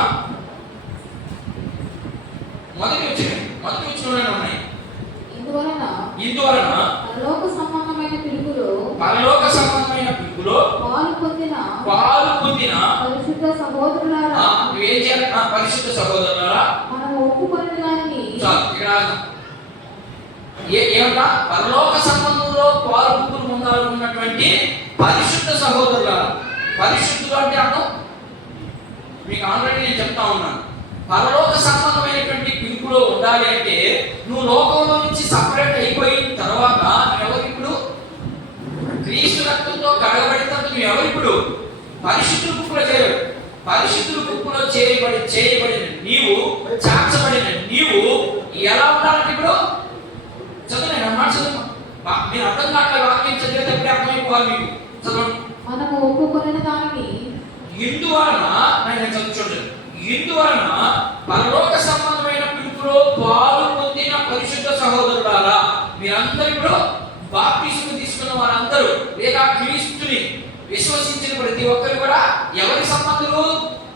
మొదటి వచ్చిన ఉన్నాయి. ఇందువలన పరలోక సంబంధమైన పిలుపులో పాలు పొందిన పరిశుద్ధ సహోదరులారా, నువ్వేం చేయాలి? పరిశుద్ధ సహోదరులారా, మనం ఒప్పుకున్న దాన్ని ఏమంట? పరలోక సంబంధంలో పాలు పొందాలనుకున్నటువంటి పరిశుద్ధ సహోదరులారా. పరిశుద్ధులు అంటే అర్థం మీకు ఆల్రెడీ నేను చెప్తా ఉన్నాను. పరలోక సంబంధమైనటువంటి పిలుపులో ఉండాలి అంటే నువ్వు లోకంలో నుంచి సపరేట్ అయిపోయిన తర్వాత నువ్వెవరిప్పుడు? క్రీస్తు రక్తంతో కడగబడిన తర్వాత నువ్వెవరిప్పుడు? పరిశుద్ధుల గుంపులో చేరడు. పరిశుద్ధుల గుంపులో చేయబడిన నీవు, చాచబడిన నీవు ఎలా ఉండాలంటే ఇప్పుడు చదువు. మాట చదువు. మీరు అర్థం కాక వాక్యం చదివేటప్పుడు అర్థమైపోవాలి మీకు. చదవండి. మనము ఒప్పుకున్న దానికి ఇందువలన నేను చదువుకోండి. ఇందువలన పరలోక సంబంధమైన పిలుపులో పాలు పొందిన పరిశుద్ధ సహోదరులారా, మీరందరూ ఇప్పుడు బాప్తిస్మం తీసుకున్న వారందరూ అందరూ లేదా క్రీస్తుని విశ్వసించిన ప్రతి ఒక్కరు కూడా ఎవరి సంబంధులు?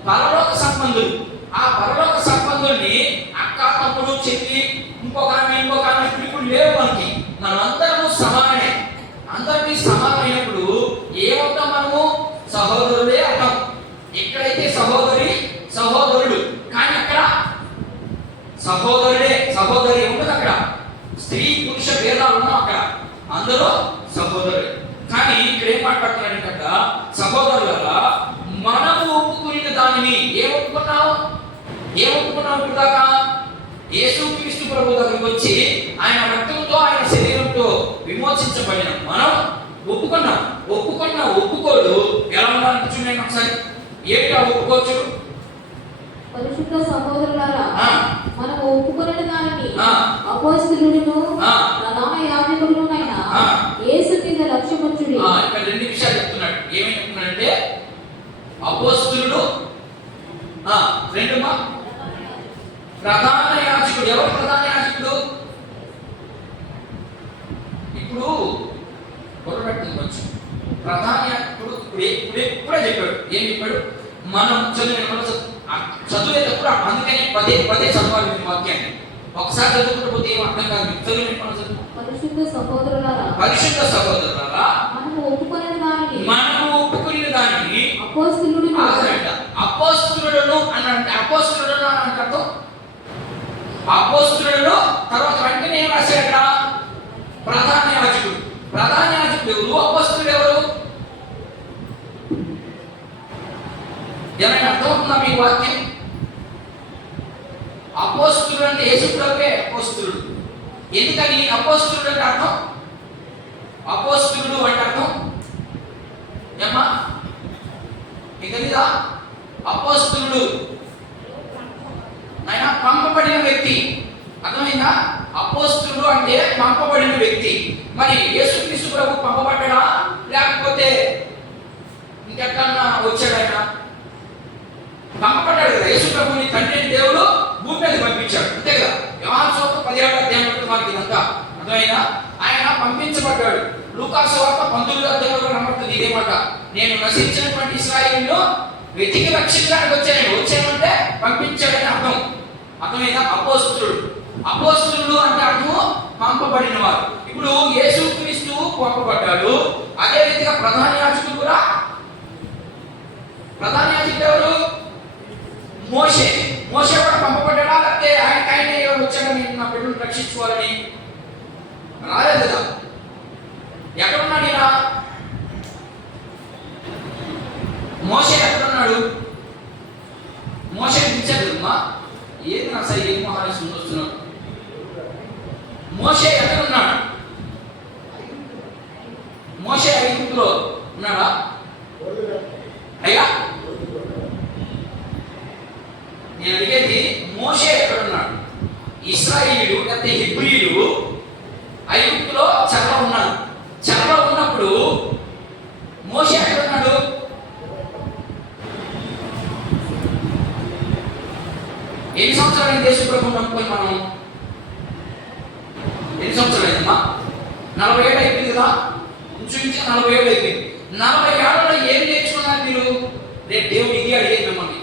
పరలోక సంబంధులు. ఆ పరలోక సంబంధుల్ని అక్క, తమ్ముడు, చెల్లి, ఇంకొక ఆమె ఇప్పుడు లేవు మనకి. మనమందరము సమానమే. అందరినీ సమానమైనప్పుడు ఏమవుతాం? మనము సహోదరులే అవుతాం. ఎక్కడైతే సహోదరుడు, కానీ అక్కడ సహోదరి ఉండదు. అక్కడ స్త్రీ పురుష భేదాలు ఉన్నాం. అక్కడ అందరూ సహోదరులు. కానీ ఇక్కడ ఏం మాట్లాడుతున్నాడంట? సహోదరులారా, మనము ఒప్పుకున్న దానిని ఏం ఒప్పుకున్నావు ఇప్పుడు దాకా? యేసుక్రీస్తు ప్రభు దగ్గరికి వచ్చి ఆయన రక్తంతో, ఆయన శరీరంతో విమోచించబడిన మనం ఒప్పుకోడు ఎలా ఉండాలనిపించుండే ఒకసారి. ఏంటి ఆ ఒప్పుకోవచ్చు? పరిశుద్ధ సహోదరులారా, మనము ఒప్పుకొనిన దానిని అపోస్తలుడును ప్రధాన యాజకుడునైన యేసు మీద లక్ష్యముంచుడి. ఇక్కడ రెండు విషయాలు చెప్తున్నాడు. ఏమని చెప్తున్నాడంటే అపోస్తలుడు, రెండోమా ప్రధాన యాజకుడు. ఎవరు ప్రధాన యాజకుడు? ఇప్పుడు పొరబెట్టింది కొంచెం. ప్రధాన యాజకుడు ఇప్పుడే చెప్పాడు. ఏం చెప్పాడు? మనం చదివేటప్పుడు అందుకని పదే చదవాలి మీ వాక్యాన్ని. ఒకసారి చదువుకుంటే ఏం అర్థం కాదు. చదువు. పరిశుద్ధ సహోదరులారా, మనము ఒప్పుకునే దానిని అపోస్తలుడును అనంటే అపోస్తలుడు తర్వాత వెంటనే ఏం రాశాడ? ప్రధాన యాజకుడు. ఎవరు? అపోస్తలుడు ఎవరు? ఏమైనా అర్థమవుతుందా మీ వాక్యం? అపోస్తలుడు అంటే యేసుప్రభువే అపోస్తలుడు. ఎందుకని అపోస్తలుడు అంటే అర్థం? అపోస్తలుడు అంటే అర్థం ఏమ్మా? మీకు తెలీదా? అపోస్తలుడు ఆయన పంపబడిన వ్యక్తి. అర్థమైందా? అపోస్తలుడు అంటే పంపబడిన వ్యక్తి. మరి యేసుక్రీస్తు ప్రభు పంపబడ్డా లేకపోతే ఇంకెక్కడన్నా వచ్చాడు? ఆయన పంపబడ్డాడు కదా. యేసు ప్రభుని తండ్రి దేవుడు భూమి మీద పంపించాడు, అంతే కదా. యోహాను సువార్త 17వ అధ్యాయంలో మనకి ఇదంతా అర్థమైనా. ఆయన పంపించబడ్డాడు. లూకాసు వార్త 19వ అధ్యాయంలో కనబడుతుంది ఇదే మాట. నేను నశించినటువంటి ఇశ్రాయేలును వెతికి రక్షించడానికి వచ్చానంటే పంపించాడని అర్థం. అర్థమైనా? అపోస్తలుడు అంటే అర్థం పంపబడిన వారు. ఇప్పుడు యేసుక్రీస్తు పంపబడ్డాడు. అదే రీతిగా ప్రధాన యాజకుడు కూడా. ప్రధాన యాజకుడు ఎవరు? మోషే కూడా పంపబడ్డా? లేకపోతే ఆయనే వచ్చాడు నేను నా బిడ్డను రక్షించుకోవాలని? రాలేదు కదా. ఎక్కడున్నాడు ఈయన? మోషే ఎక్కడున్నాడు? మోషే పిలిచాడమ్మా. ఏది నా సై ఏం మహారాజు వస్తున్నాడు? మోషే ఎక్కడున్నాడు? మోషే ఐగుప్తులో ఉన్నాడా? అయ్యా నేను అడిగేది మోషే ఎక్కడున్నాడు? ఇశ్రాయేలీయులు లేకపోతే హెబ్రీయులు ఐగుప్తులో చెరలో ఉన్నారు. చెరలో ఉన్నప్పుడు మోషే ఎక్కడున్నాడు? ఎన్ని సంవత్సరాలు యేసు ప్రభువుని నమ్ముకొని మనం? ఎన్ని సంవత్సరాలు అయిందమ్మా? 40 ఏళ్ళు అయిపోయింది కదా. ఇంచుమించు 40 ఏళ్ళు అయిపోయింది. 40 ఏళ్ళలో ఏం నేర్చుకున్నారు మీరు? రేపు దేవుడు ఇది అడిగేది మిమ్మల్ని.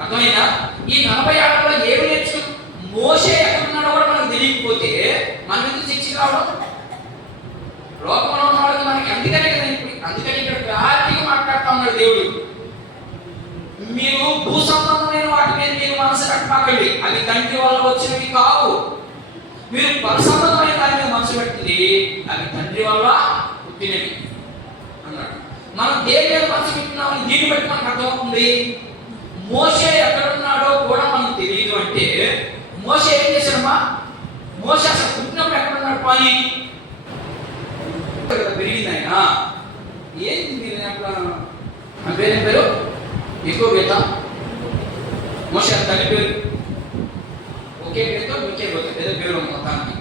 అర్థమైనా? ఈ 40 ఏళ్ళలో ఏమి నేర్చుకున్నాం? మోషే ఎక్కడున్నాడో కూడా మనకు తెలియకపోతే మనం ఎందుకు శిక్ష రావడం? లోకంలో ఉన్న వాళ్ళకి మనకి అందుకని ఇక్కడ క్లారిటీగా మాట్లాడుతూ ఉన్నాడు దేవుడు. మీరు భూ సంబంధమైన వాటి మీద మీరు మనసు పెట్టకండి. అవి తండ్రి వల్ల వచ్చినవి కావు. మీరు పర సంబంధమైన దాని మీద మనసు పెట్టింది అవి తండ్రి వల్ల పుట్టినవి అన్నాడు. మనం దేని మీద మనసు పెట్టినామని దీన్ని బట్టి మనకు అర్థమవుతుంది. మోషే ఎక్కడున్నాడో కూడా మనకు తెలియదు అంటే మోషే ఏం చేశాడమ్మా? మోషే అసలు పుట్టినప్పుడు ఎక్కడున్నాడు? పని పెరిగింది ఆయన. ఏంటి మీరు పేరు పేరు ఎక్కువ పేత మోషే తల్లి పేరు ఒకే పేరుతో ఒకే పోతుంది ఏదో పేరు మొత్తానికి.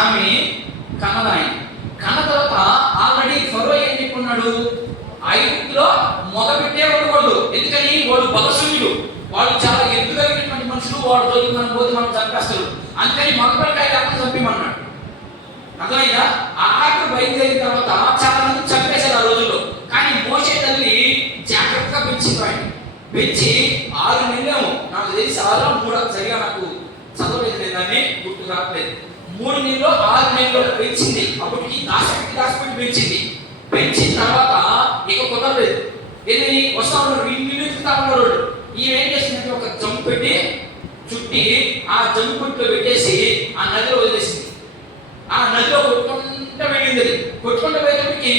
ఆమె కన్నదాయి. కన్న తర్వాత ఆల్రెడీ ఫరో ఏం చెప్పుకున్నాడు? ఐగుప్తులో మొదపెట్టే ఉండకూడదు. ఎందుకని? వాళ్ళు బలశూన్యులు, వాళ్ళు చాలా ఎత్తు కలిగినటువంటి మనుషులు. వాళ్ళు రోజు మనం పోతే మనం చంపేస్తారు. అందుకని మొదపెట్టాయి అర్థం చంపేమన్నాడు. అర్థమైందా? ఆ ఆకు బయలుదేరిన తర్వాత చాలా మంది చంపేశారు ఆ రోజుల్లో. కానీ మోషే తల్లి జాగ్రత్తగా పెంచింది ఆయన. పెంచి 6 నెలలు, నాకు తెలిసి 6 సరిగా నాకు చదవలేదు, దాన్ని గుర్తు రావట్లేదు. 3 నెలలు 6 నెలలు పెంచింది. అప్పటికి దాచిపెట్టి పెంచింది. పెంచిన తర్వాత ఇక కుదరలేదు. ఇది వస్తా ఉన్నారు, ఇల్లు ఎత్తుతా ఉన్నారు. ఈమె ఏం చేసిందంటే ఒక జంపు పెట్టి చుట్టి ఆ జంపు పుట్టిలో పెట్టేసి ఆ నదిలో వదిలేసింది. ఆ నదిలో కొట్టుకుంటూ వెళ్ళింది. కొట్టుకుంటూ పోయేటప్పటికి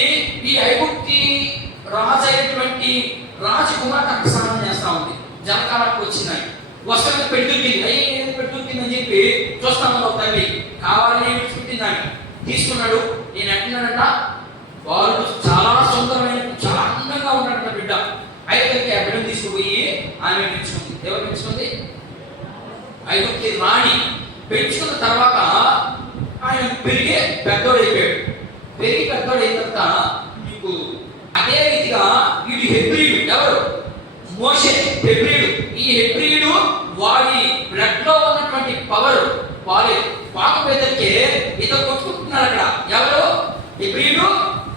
ఈ ఐగుప్తి రాజు అయినటువంటి రాజకుమార్తె అక్కడ స్నానం చేస్తా ఉంది. జలకాలకు వచ్చిందని వస్త్రం పెడుతుంది. అయ్యి పెడుతుంది అని చెప్పి చూస్తా ఉన్నావు తల్లి. కావాలని విడిచిపెట్టిందని తీసుకున్నాడు. నేను అంటున్నాడంట, వాళ్ళు చాలా సుందరమైన, చాలా అందంగా ఉన్నాడంట బిడ్డ. అయితే ఆ బిడ్డను తీసుకుపోయి ఆమె పెంచుకుంది. ఎవరు పెంచుకుంది? ఐగుప్తి రాణి. పెంచుకున్న తర్వాత ఆయన పెరిగి పెద్దోడైపోయాడు. పెరిగి పెద్దోడైన తర్వాత మీకు అదే రీతిగా వీడు హెబ్రీయుడు. ఎవరు? మోషే హెబ్రీయుడు. ఈ హెబ్రీయుడు వాడి బ్లడ్ లో ఉన్నటువంటి పవర్ వాడి పాకపోయేదరికే ఇతను కొట్టుకుంటున్నారు అక్కడ. ఎవరు? హెబ్రీయుడు,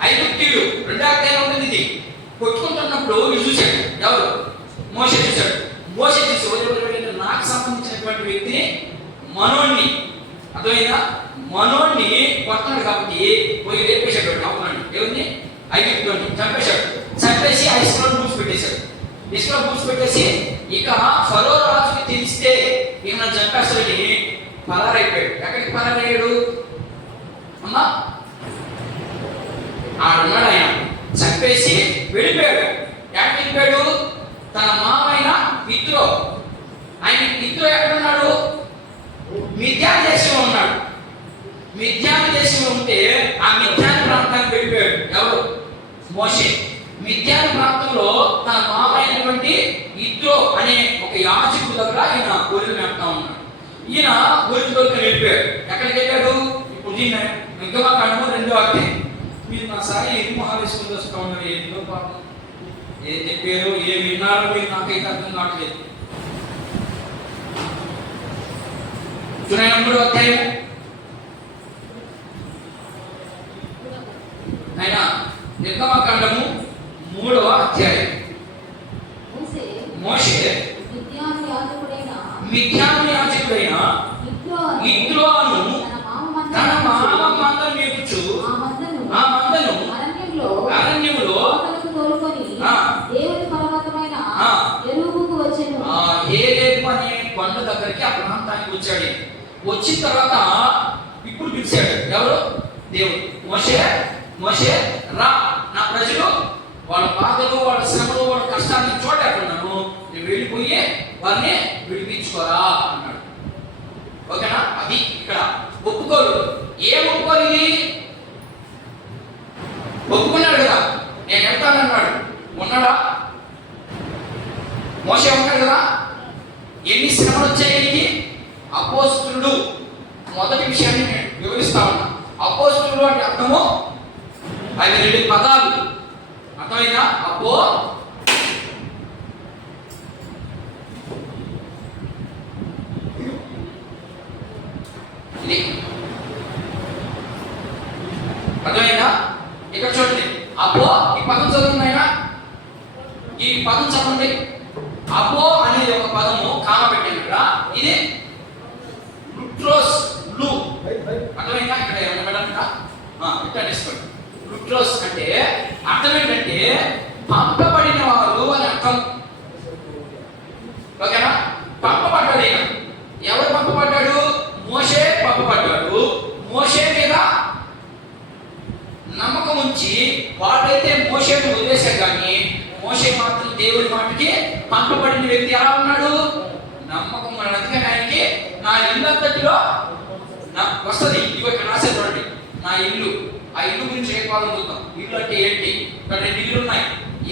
ఐగుప్తీయుడు. 2వ అధ్యాయం ఉంటుంది. ఇది కొట్టుకుంటున్నప్పుడు వీడు చూశాడు. ఎవరు? మోషే చూశాడు. మోషే చూసి నాకు సంబంధించినటువంటి వ్యక్తిని, మనోణ్ణి, అర్థమైనా మనోణ్ణి కొట్టాడు కాబట్టి పోయి రేపేశాడు. అవునండి, ఎవరిని? ఐగుప్తుని చంపేశాడు. చంపేసి ఆ ఇసుకలో పూసిపెట్టేశాడు. ఇసుకలో పూసిపెట్టేసి ఇక ఫరో రాజుకి తెలిస్తే ఇక నన్ను చంపేస్తాడని పరారైపోయాడు. ఎక్కడికి పరారయ్యాడు అమ్మా? ఆడున్నాడు ఆయన. చంపేసి వెళ్ళిపోయాడు. ఎక్కడికి వెళ్ళిపోయాడు? తన మామైన ఇత్రో. ఆయన ఇత్రో ఎక్కడున్నాడు? మిథ్యాను దేశంలో ఉన్నాడు. మిథ్యాను దేశంలో ఉంటే ఆ మిథ్యాను ప్రాంతానికి వెళ్ళిపోయాడు. ఎవరు? మోషే. మిథ్యాను ప్రాంతంలో తన మామైనటువంటి ఇత్రో అనే ఒక యాజకుడు దగ్గర ఈయన గొర్రెలు మేపుతా ఉన్నాడు. ఈయన గొర్రెలు దొరికి వెళ్ళిపోయాడు. ఎక్కడికి వెళ్ళాడు? ఇప్పుడు దీన్ని నిర్గమకాండము 2వ అధ్యాయం. మీరు నా సాయి ఎన్ని మహావేశ్వరులు వస్తూ ఉన్నారు. ఏంటో పాపం, ఏం చెప్పారో ఏం విన్నారో మీరు నాకైతే అర్థం కావట్లేదు. చూడండి 3వ అధ్యాయం. అయినా నిర్గమకాండము 3వ అధ్యాయం. మోషే మిథ్యాను యాజకుడైన ఇత్రోను తన మామ మంద మేపుచు ఆ మందను అరణ్యములో ఏలేపు అనే కొండ దగ్గరికి ఆ ప్రాంతానికి వచ్చాడు. వచ్చిన తర్వాత ఇప్పుడు పిలిచాడు. ఎవరు? దేవుడు. మోషే, మోషే రా, నా ప్రజలు వాళ్ళ బాధలు, వాళ్ళ శ్రమలు, వాళ్ళ కష్టాన్ని చూడలేకున్నాను, నువ్వు వెళ్ళిపోయి వారిని విడిపించుకోరా అన్నాడు. ఓకేనా? అది ఇక్కడ ఒప్పుకోరు. ఏం ఒప్పుకోరు? ఇది ఒప్పుకున్నాడు కదా, నేను వెళ్తానన్నాడు. ఉన్నాడా? మోషే ఉన్నాడు కదా. ఎన్ని శ్రమలు వచ్చాయి? అపోస్తులుడు. మొదటి విషయాన్ని నేను వివరిస్తా ఉన్నా. అపోస్తులుడు అంటే అర్థము అవి 2 పదాలు. అర్థమైనా? అపో ఇది అర్థమైనా? ఇక్కడ చూడండి, అపో ఈ పదం చదువుతున్నాయినా? ఈ పదం చదవండి. అపో అనేది ఒక పదము, కామ పెట్టాను ఇక్కడ. ఇది లుట్రోస్ లు. అర్థమైందా? ఇక్కడ ఏమన్నా పెట్టాలంట ఇట్లా లుట్రోస్ అంటే అర్థం ఏంటంటే పంపబడిన వారు అని అర్థం. ఓకేనా? పంపబడ్డాడు. ఎవరు పంపబడ్డాడు? మోషే పంపబడ్డాడు. మోషే మీద నమ్మకం ఉంచి వాడైతే మోషేను వదిలేశాడు. కానీ మోషే మాత్రం దేవుడి మాటకి పంపబడిన వ్యక్తి ఎలా ఉన్నాడు? నమ్మకం ఉన్నాడు. అందుకని ఆయనకి నా ఇల్లు అంతటిలో వస్తుంది. ఇవి ఇక్కడ రాసే చూడండి, నా ఇల్లు. ఆ ఇల్లు గురించి ఏ పాలు చూద్దాం. ఇల్లు అంటే ఏంటి? ఇక్కడ 2 ఇల్లు ఉన్నాయి.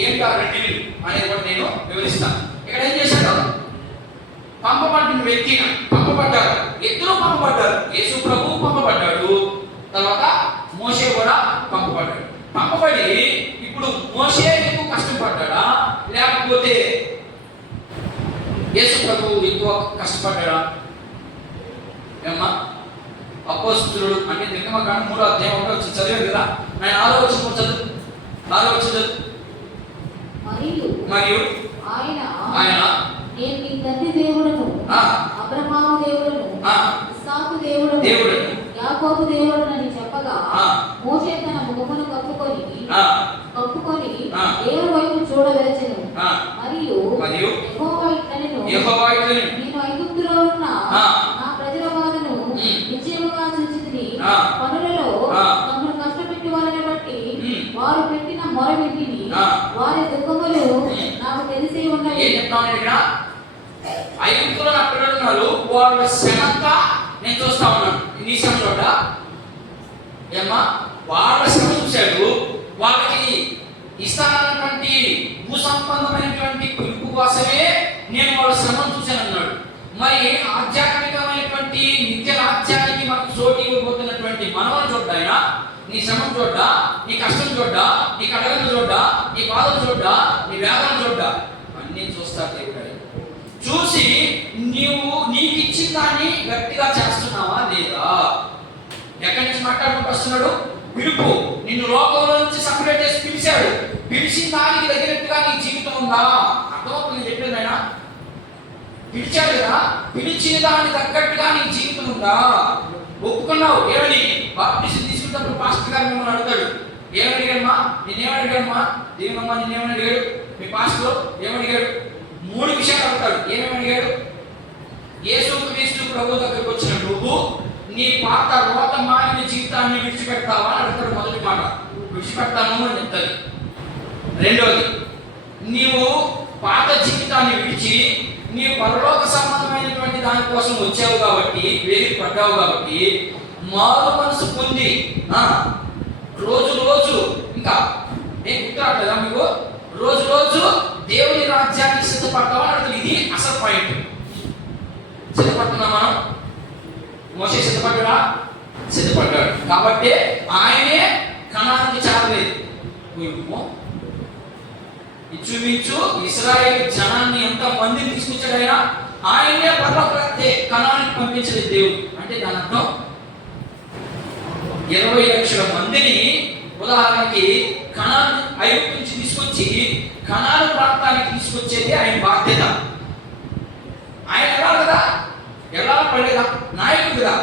ఏంటి ఆ 2 ఇల్లు అనేది కూడా నేను వివరిస్తాను. ఇక్కడ ఏం చేశాడు? పంపబడిన వ్యక్తి పంపబడ్డారు. ఇద్దరు పంపబడ్డారు. యేసు ప్రభువు పంపబడ్డాడు, తర్వాత మోషే కూడా పంపబడ్డాడు. పంపబడి ఇప్పుడు మోషే ఎక్కువ కష్టపడ్డాడా లేకపోతే యేసు ప్రభువు ఎక్కువ కష్టపడ్డాడా? ఏమ్మా? అపోస్తులుడు అంటే నిర్గమకాండం 3వ అధ్యాయం 1వ వచనం చదివారు కదా. ఆయన 6వ వచనం చదువు. 6వ వచనం చదువు. మరియు ఆయన నేను నీ తండ్రి దేవుడను, అబ్రహాము దేవుడను, ఇస్సాకు దేవుడను, యాకోబు దేవుడనని చెప్పగా మోషే తన ముఖమును కప్పుకొని దేవుని వైపు చూడవలెను. మరియు యెహోవా ఇట్లనెను, నేను ఐగుప్తులో ఉన్న నా ప్రజల బాధను నిశ్చయముగా చూచితిని. పనులలో తమను కష్టపెట్టి వారిని బట్టి వారు పెట్టిన మొర వింటిని. వారి దుఃఖములు నాకు తెలిసి ఉన్నాయి. ఐగుప్తులో నా పిల్లలు ఉన్నారు, వాళ్ళ శ్రమంతా నేను చూస్తా ఉన్నాను. నీ శ్రమ చోట ఏమ్మా వాళ్ళ శ్రమ చూశాడు. వాళ్ళకి ఇస్తానటువంటి భూ సంబంధమైనటువంటి పిలుపు కోసమే నేను వాళ్ళ శ్రమను చూశాను అన్నాడు. మరి ఆధ్యాత్మికమైనటువంటి నిత్య రాజ్యానికి మనకు చోటు ఇవ్వబోతున్నటువంటి మనవని చూడ్డా, నీ శ్రమం చూడ్డా, నీ కష్టం చూడ్డా, నీ కడగలు చూడ్డా, నీ బాధలు చూడ్డా, నీ వేదన చూడ్డా, అన్నీ చూస్తా దేవుడు. చూసి నీకు ఇచ్చిన దాన్ని గట్టిగా చేస్తున్నావా లేదా? ఎక్కడి నుంచి మాట్లాడుకుంటూ వస్తున్నాడు? పిలుపు. నిన్ను లోకంలో నుంచి సపరేట్ చేసి పిలిచాడు. పిలిచిన దానికి తగినట్టుగా నీ జీవితం ఉందా? అర్థమవుతుంది చెప్పేది ఆయన. పిలిచాడు కదా, పిలిచిన దానికి తగ్గట్టుగా నీ జీవితం ఉందా? ఒప్పుకున్నావు. ఏమని? బాప్టిజం తీసుకున్నప్పుడు పాస్టర్ గారు మిమ్మల్ని అడుగుతాడు, ఏమని అడిగాడమ్మా? నిన్నేమడిగాడమ్మా? దేవునమ్మా నిన్నేమని అడిగాడు? మీ పాస్టర్ ఏమడిగాడు? 3 విషయాలు అడుగుతాడు. ఏమేమి అడిగాడు? యేసుక్రీస్తు ప్రభు దగ్గరికి వచ్చిన నువ్వు నీ పాత రోత మారిన జీవితాన్ని విడిచిపెడతావా అని అడుగుతాడు. మొదటి మాట విడిచిపెడతాను అని చెప్తాడు. రెండోది, నీవు పాత జీవితాన్ని విడిచి నీ పరలోక సంబంధమైనటువంటి దానికోసం వచ్చావు కాబట్టి, వేదిక పడ్డావు కాబట్టి, మారు మనసు పొంది రోజు ఇంకా నేను గుర్తురాట్లేదా మీకు? రోజు దేవుని రాజ్యానికి సిద్ధపడతామని అడుగుతుంది. ఇది అసలు పాయింట్. సిద్ధపడుతున్నాం మనం. మోషే సిద్ధపడ్డా? సిద్ధపడ్డాడు. కాబట్టి ఆయనే కనానికి చేరలేదు. ఇంచుమించు ఇశ్రాయేలు జనాన్ని ఎంత మందిని తీసుకొచ్చాడు ఆయనే పర్వతే కనానికి పంపించలేదు దేవుడు. అంటే దాని అర్థం 20 లక్షల మందిని ఉదాహరణకి కనాను ఐగుప్తు నుంచి తీసుకొచ్చి కనాను ప్రాంతానికి తీసుకొచ్చేది ఆయన బాధ్యత. ఆయన వెళ్ళాలి కదా, వెళ్ళాలి పడేదా? నాయకుడు కదా,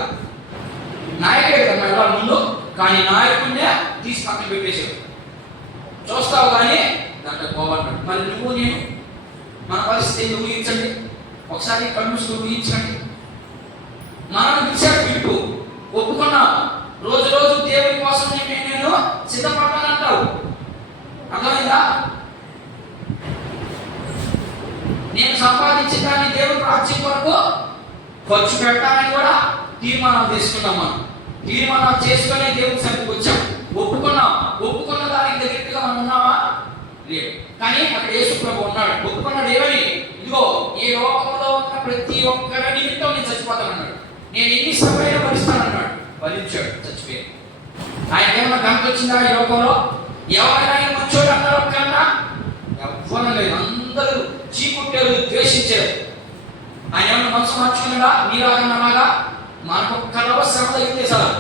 నాయకుడే కదా వెళ్ళాలి ముందు. కానీ నాయకుడినే తీసి పక్కన పెట్టేశాడు. చూస్తావు కానీ దాంట్లో పోవాలన్నాడు. మరి నువ్వు నేను మన పరిస్థితి ఊహించండి ఒకసారి. కన్నుసుకు ఊహించండి. మనం పిలిచాడు, పిలుపు ఒప్పుకున్నాం. రోజు దేవుని కోసం నేను సిద్ధపడ్డానంటావు. అర్థమైందా? నేను సంపాదించిన దాన్ని దేవుని రాజ్యం వరకు ఖర్చు పెట్టాలని కూడా తీర్మానం తీసుకున్నాం. మనం తీర్మానం చేసుకునే దేవుని సన్నిధికి వచ్చాం. ఒప్పుకున్నాం. ఒప్పుకున్న దానికి దగ్గరగా మనం ఉన్నామా? లేదు. కానీ అక్కడ యేసు ప్రభు ఉన్నాడు. ఒప్పుకున్నాడు. ఏమని? ఇదిగో ఈ లోకంలో ఉన్న ప్రతి ఒక్కరి నిమిత్తం నేను చచ్చిపోతానన్నాడు. నేను ఎన్ని శ్రమలైనా భరిస్తానన్నాడు. భరించాడు, చచ్చిపోయాడు. ఆయన ఏమన్నా గంట వచ్చిందా ఈ లోకంలో? ఎవరైనా మంచోడు అన్నారు కన్నా ఎవ్వరం లేదు. అందరూ చీకుట్టారు, ద్వేషించారు. ఆయన ఏమన్నా మనసు మార్చుకున్నాడా? మీరాగన్నలాగా మనకు ఒక్కరవ శ్రమ తగ్గితే సార్,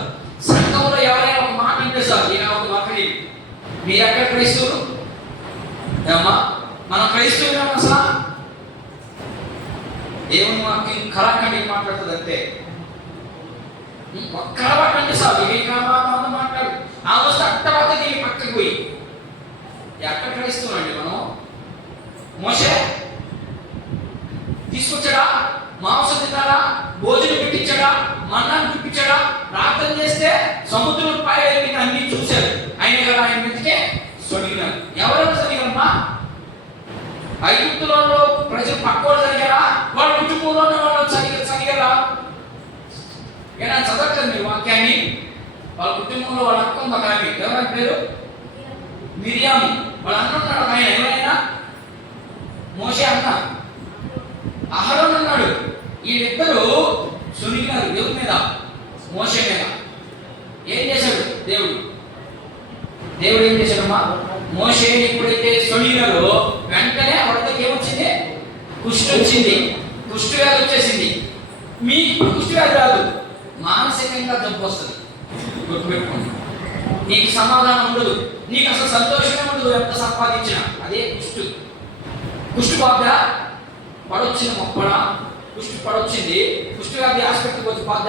సంఘంలో ఎవరైనా ఒక మాట అంటే సార్, ఈయన ఒక మాట్లాడి మీరు ఎక్కడ క్రైస్తవులు ఏమన్నా? మన క్రైస్తవులు అసలు దేవుని మాకు కళాఖండి మాట్లాడుతుంది అంతే. ఒక్కరవాటు అంటే సార్ వివేకానంద మాట్లాడు ఆ వస్తే అట్టవాత దీన్ని పక్కకు పోయి ఎక్కడ క్రైస్తవులండి మనం? మోషే తీసుకొచ్చాడా? మాంసం తిన్నాడా? భోజనం పెట్టించాడా? మన్నాన్ని చూపించాడా? ప్రార్థన చేస్తే సముద్రం పై అన్ని చూశారు. ఆయన కదా ఆయన వెతికే సొడిగినారు. ఎవరైనా సరిగమ్మా? ఐగుప్తులో ప్రజలు పక్కోడు జరిగారా? వాళ్ళ కుటుంబంలోనే వాళ్ళు సరిగరా? ఏనా చదవట్లేదు మీరు వాక్యాన్ని? వాళ్ళ కుటుంబంలో వాళ్ళ అక్క ఉంది, ఒక ఆమె ఎవరైనా పేరు మిరియాము. వాళ్ళ అన్న ఉన్నాడు, ఆయన ఎవరైనా మోషే అన్న, అహరోను ఉన్నాడు. వీళ్ళిద్దరూ సునిగారు దేవుడి మీద, మోషే మీద. ఏం చేశాడు దేవుడు? దేవుడు ఏం చేశాడమ్మా? మోషే ఎప్పుడైతే సునిగారో వెంటనే వాళ్ళకి ఏమొచ్చింది? కుష్టి వచ్చింది, కుష్టి వ్యాధి వచ్చేసింది. మీకు కుష్టి వ్యాధి రాదు, మానసికంగా జబ్బు వస్తుంది. గుర్తుపెట్టుకోండి. నీకు సమాధానం ఉండదు, నీకు అసలు సంతోషమే ఉండదు ఎంత సంపాదించినా. అదే కుష్టు బాధ పడొచ్చింది, మొప్పడ కుష్టు పడొచ్చింది, కుష్టు వ్యాధి హాస్పిటల్కి వచ్చి బాధ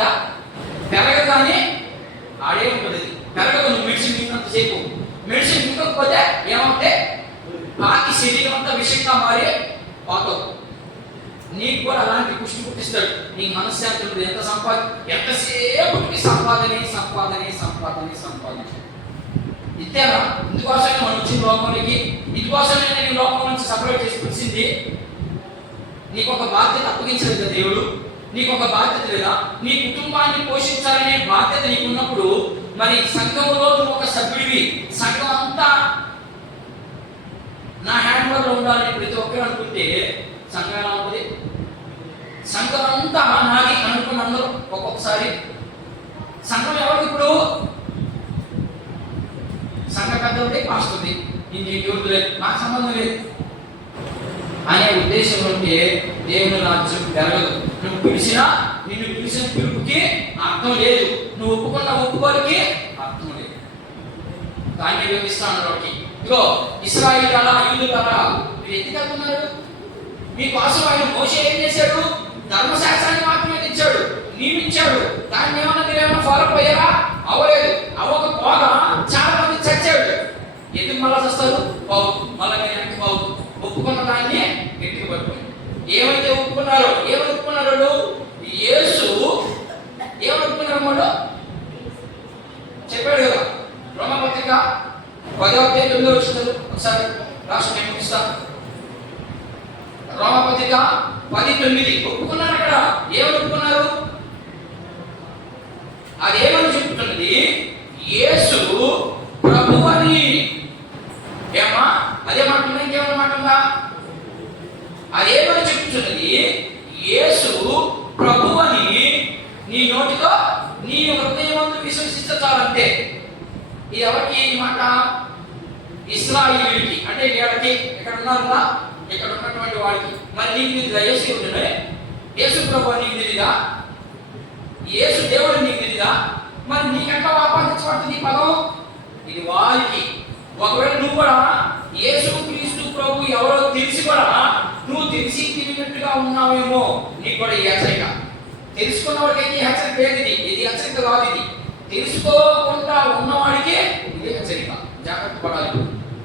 పెరగగానే ఆడే ఉంటుంది. పెరగదు, నువ్వు మెడిసిన్ మింగినంతసేపు. మెడిసిన్ మింగకపోతే ఏమంటే బాకి శరీరం అంతా విషయంగా మారి పోతావు. నీకు కూడా అలాంటి కుష్టి పుట్టిస్తాడు. నీకు మనశ్శాంతి ఉంటుంది. ఎంతసేపటికి సంపాదనే సంపాదనే సంపాదనే సంపాదన. ఇంతేనా? ఇందుకోసమే మనం వచ్చిన లోకంలోకి, ఇందుకోసమే నేను లోకం నుంచి సపరేట్ చేసి వచ్చింది. నీకు ఒక బాధ్యత అప్పగించలేదు కదా దేవుడు. నీకు ఒక బాధ్యత లేదా? నీ కుటుంబాన్ని పోషించాలనే బాధ్యత నీకు ఉన్నప్పుడు మరి సంఘంలో నువ్వు ఒక సభ్యుడివి. సంఘం అంతా నా హ్యాండ్ ఓవర్లో ఉండాలని ప్రతి ఒక్కరు అనుకుంటే సంఘం ఎలా ఉంటుంది? సంఘం అంతా నాది అనుకున్న అందరూ ఒక్కొక్కసారి సంఘం ఎవరికి ఇప్పుడు సంఘ పెద్దది పాస్తుంది, ఇంకేంటి లేదు, నాకు సంబంధం లేదు అనే ఉద్దేశం ఉంటే దేవుని రాజ్యం పెరగదు. నువ్వు పిలిచినా నిన్ను పిలిచిన పిలుపుకి అర్థం లేదు, నువ్వు ఒప్పుకున్న ఒప్పుకోలకి అర్థం లేదు. దాన్ని వివరిస్తాను వాడికి. ఇగో ఇశ్రాయేలు అలా యూదులు అలా మీరు ఎందుకు వెళ్తున్నారు? మీకోసం ఆయన మోషే ఏం చేశాడు? ధర్మశాస్త్రాన్ని మాత్రమే తెచ్చాడు, నియమించాడు. దాన్ని ఏమన్నా మీరేమన్నా ఫాలో అయ్యారా? అవ్వలేదు. అవ్వకపోగా చాలా మంది చచ్చాడు. ఎందుకు మళ్ళా చస్తారు? బావు మళ్ళీ మీరు వెనక్కి బావు ఒప్పుకున్న దాన్ని గట్టిగా పట్టుకోండి. ఏమైతే ఒప్పుకున్నారో, ఏమని ఒప్పుకున్నాడు? యేసు ఏమని ఒప్పుకున్నారు? వాడు చెప్పాడు కదా, రోమపత్రిక 10వ అధ్యాయం 9వ వచనం ఒకసారి రాష్ట్రం నేను ఇస్తా. రోమపత్రిక 10:9 ఒప్పుకున్నారు. అక్కడ ఏమని ఒప్పుకున్నారు? అదేమని చెప్తున్నది? యేసు ప్రభువని. ఏమా అదే మాట ఉందా? ఇంకేమన్నా మాట ఉందా? అదేమని చెప్తున్నది? యేసు ప్రభువని నీ నోటితో నీ హృదయమందు విశ్వసిస్తే చాలంతే. ఇది ఎవరికి ఈ మాట? ఇశ్రాయేలుకి, అంటే వీళ్ళకి ఇక్కడ ఉన్నారుగా, ఇక్కడ ఉన్నటువంటి వాడికి. మరి నీకు తెలియదా? యేసు ఉండే యేసు ప్రభు నీకు తెలీదా? యేసు దేవుడు నీకు తెలీదా? మరి నీకెట్లా ఆపాదించబడుతుంది ఈ పదం? ఇది వారికి. ఒకవేళ నువ్వు కూడా యేసు క్రీస్తు ప్రభు ఎవరో తెలిసి కూడా నువ్వు తెలిసి తిరిగినట్టుగా ఉన్నావేమో, నీకు కూడా ఈ హెచ్చరిక. తెలుసుకున్న వాడికి హెచ్చరిక లేదు. ఇది హెచ్చరిక కాదు. ఇది తెలుసుకోకుండా ఉన్నవాడికి ఇది హెచ్చరిక. జాగ్రత్త పడాలి.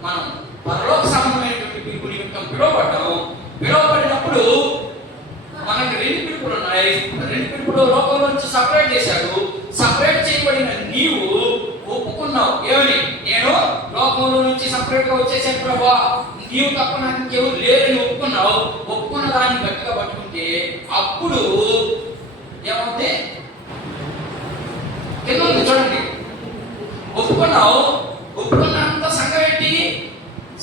మనం పరలోక సంబంధమైనటువంటి పిలుపు నిమిత్తం పిలువబడినప్పుడు మనకి 2 పిలుపులు ఉన్నాయి. 2 పిలుపులు లోకం నుంచి సపరేట్ చేశాడు. సపరేట్ చేయబడిన నీవు ఒప్పుకున్నావు. ఏమని? నేను లోకంలో నుంచి సపరేట్ గా వచ్చేసాను ప్రభువా, నీవు తప్ప నాకు ఇంకెవరు లేరని ఒప్పుకున్నావు. ఒప్పుకున్న దాన్ని గట్టిగా పట్టుకుంటే అప్పుడు ఏమవుతుంది? కింద ఉంది చూడండి. ఒప్పుకున్నావు. ఒప్పుకున్నంత సంఘం ఏంటి?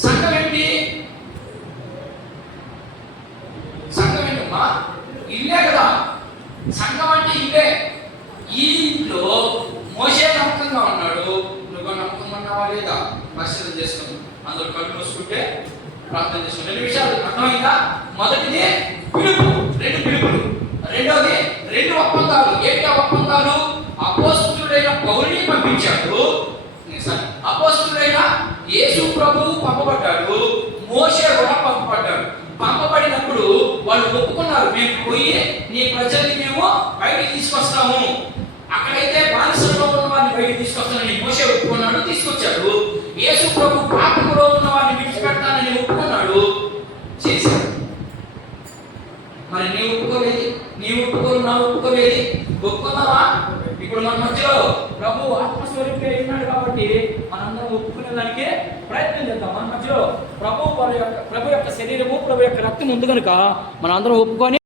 సంఘం ఏంటి? సంఘం ఏంటమ్మా? ఇల్లే కదా. సంఘం అంటే ఇల్లే. ఈ ఇంట్లో మోషే నమ్మకంగా ఉన్నాడు, నువ్వు నమ్మకంగా ఉన్నావా లేదా? పరిశీలన చేసుకుని అందరూ కళ్ళు మూసుకుంటే ప్రార్థన చేసుకుని 2 విషయాలు అర్థమైందా? మొదటిది పిలుపు, 2 పిలుపులు. రెండోది 2 ఒప్పందాలు. ఏంటి ఒప్పందాలు? అపోస్తలుడైన పౌలుని పంపించాడు, అపోస్తలుడైన యేసు ప్రభువు పంపబడ్డాడు, మోషే కూడా పంపబడ్డాడు. పంపబడినప్పుడు వాళ్ళు ఒప్పుకున్నారు, మేము పోయి నీ ప్రజల్ని మేము బయటికి తీసుకొస్తాము. అక్కడైతే బానిసలో ఉన్న వారిని బయటికి తీసుకొస్తానని మోషే ఒప్పుకున్నాడు, తీసుకొచ్చాడు. యేసు ప్రభు పాపములో ఉన్న వారిని విడిచిపెడతానని ఒప్పుకున్నాడు, చేశాడు. మరి నీ ఒప్పుకోలేదు, నీ ఒప్పుకోరు, నా ఒప్పుకోలేదు. ఒప్పుకున్నావా? ఇప్పుడు మన మధ్యలో ప్రభు ఆత్మస్వరూపంగా ఉన్నాడు కాబట్టి మనందరం ఒప్పుకునే దానికి ప్రయత్నం చేద్దాం. మన మధ్యలో ప్రభు యొక్క శరీరము, ప్రభు యొక్క రక్తం ఉంది కనుక మనందరం ఒప్పుకొని